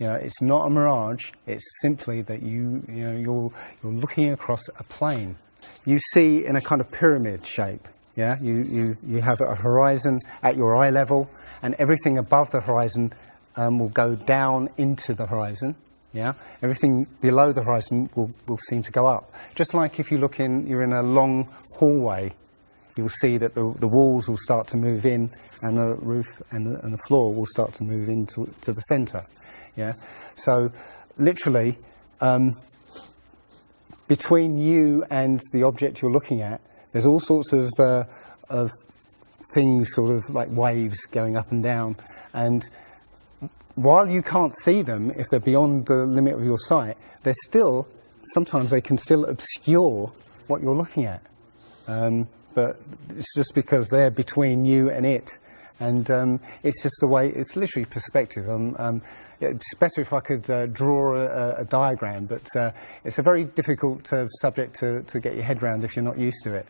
It's not a mirage. It's simply that you're looking across a plane. You see in a kind of pyramid shape. Yeah, you have a horizon at your eye level, and everything above the horizon will go down into the horizon. Yeah, everything below the horizon will seem to go up. Just like if you're in a long hallway, you'll see that the walls will start to move in, and the roof and the floor will start to move into the centre. Yeah, so literally between you and the object you're looking at, there's all sorts of things, sort of like waves going up and down, and while you can't see them, if they're beyond the limit of your sight, sometimes they can still obscure what you're looking at. But it's just because they're between you and it. And it's just the way, it's literally perspective. It's better if I could draw a diagram, but it's a very difficult subject to get your head around if you're not used to it.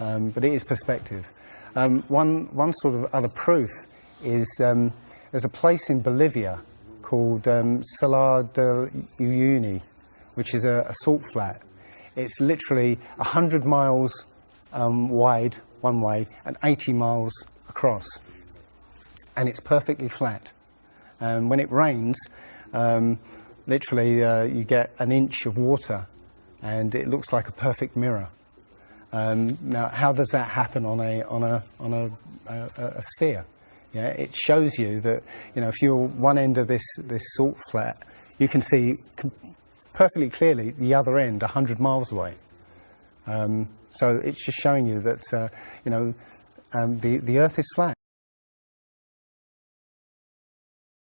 But it is perspective. One sort of other proof is there's a place in Bolivia called Salar de Uyuni, which is a salt flat. It's literally 100 miles wide one way and 80 miles across. And it's perfectly flat. And when it rains, literally you get an inch of water, and it looks like a perfect mirror. Now, how does that happen on a sphere? Yeah, it shows you that, if you're one end of this salt flat, you can see perfectly clearly the other end 100 miles away. So it's just showing you that, the Earth is flat.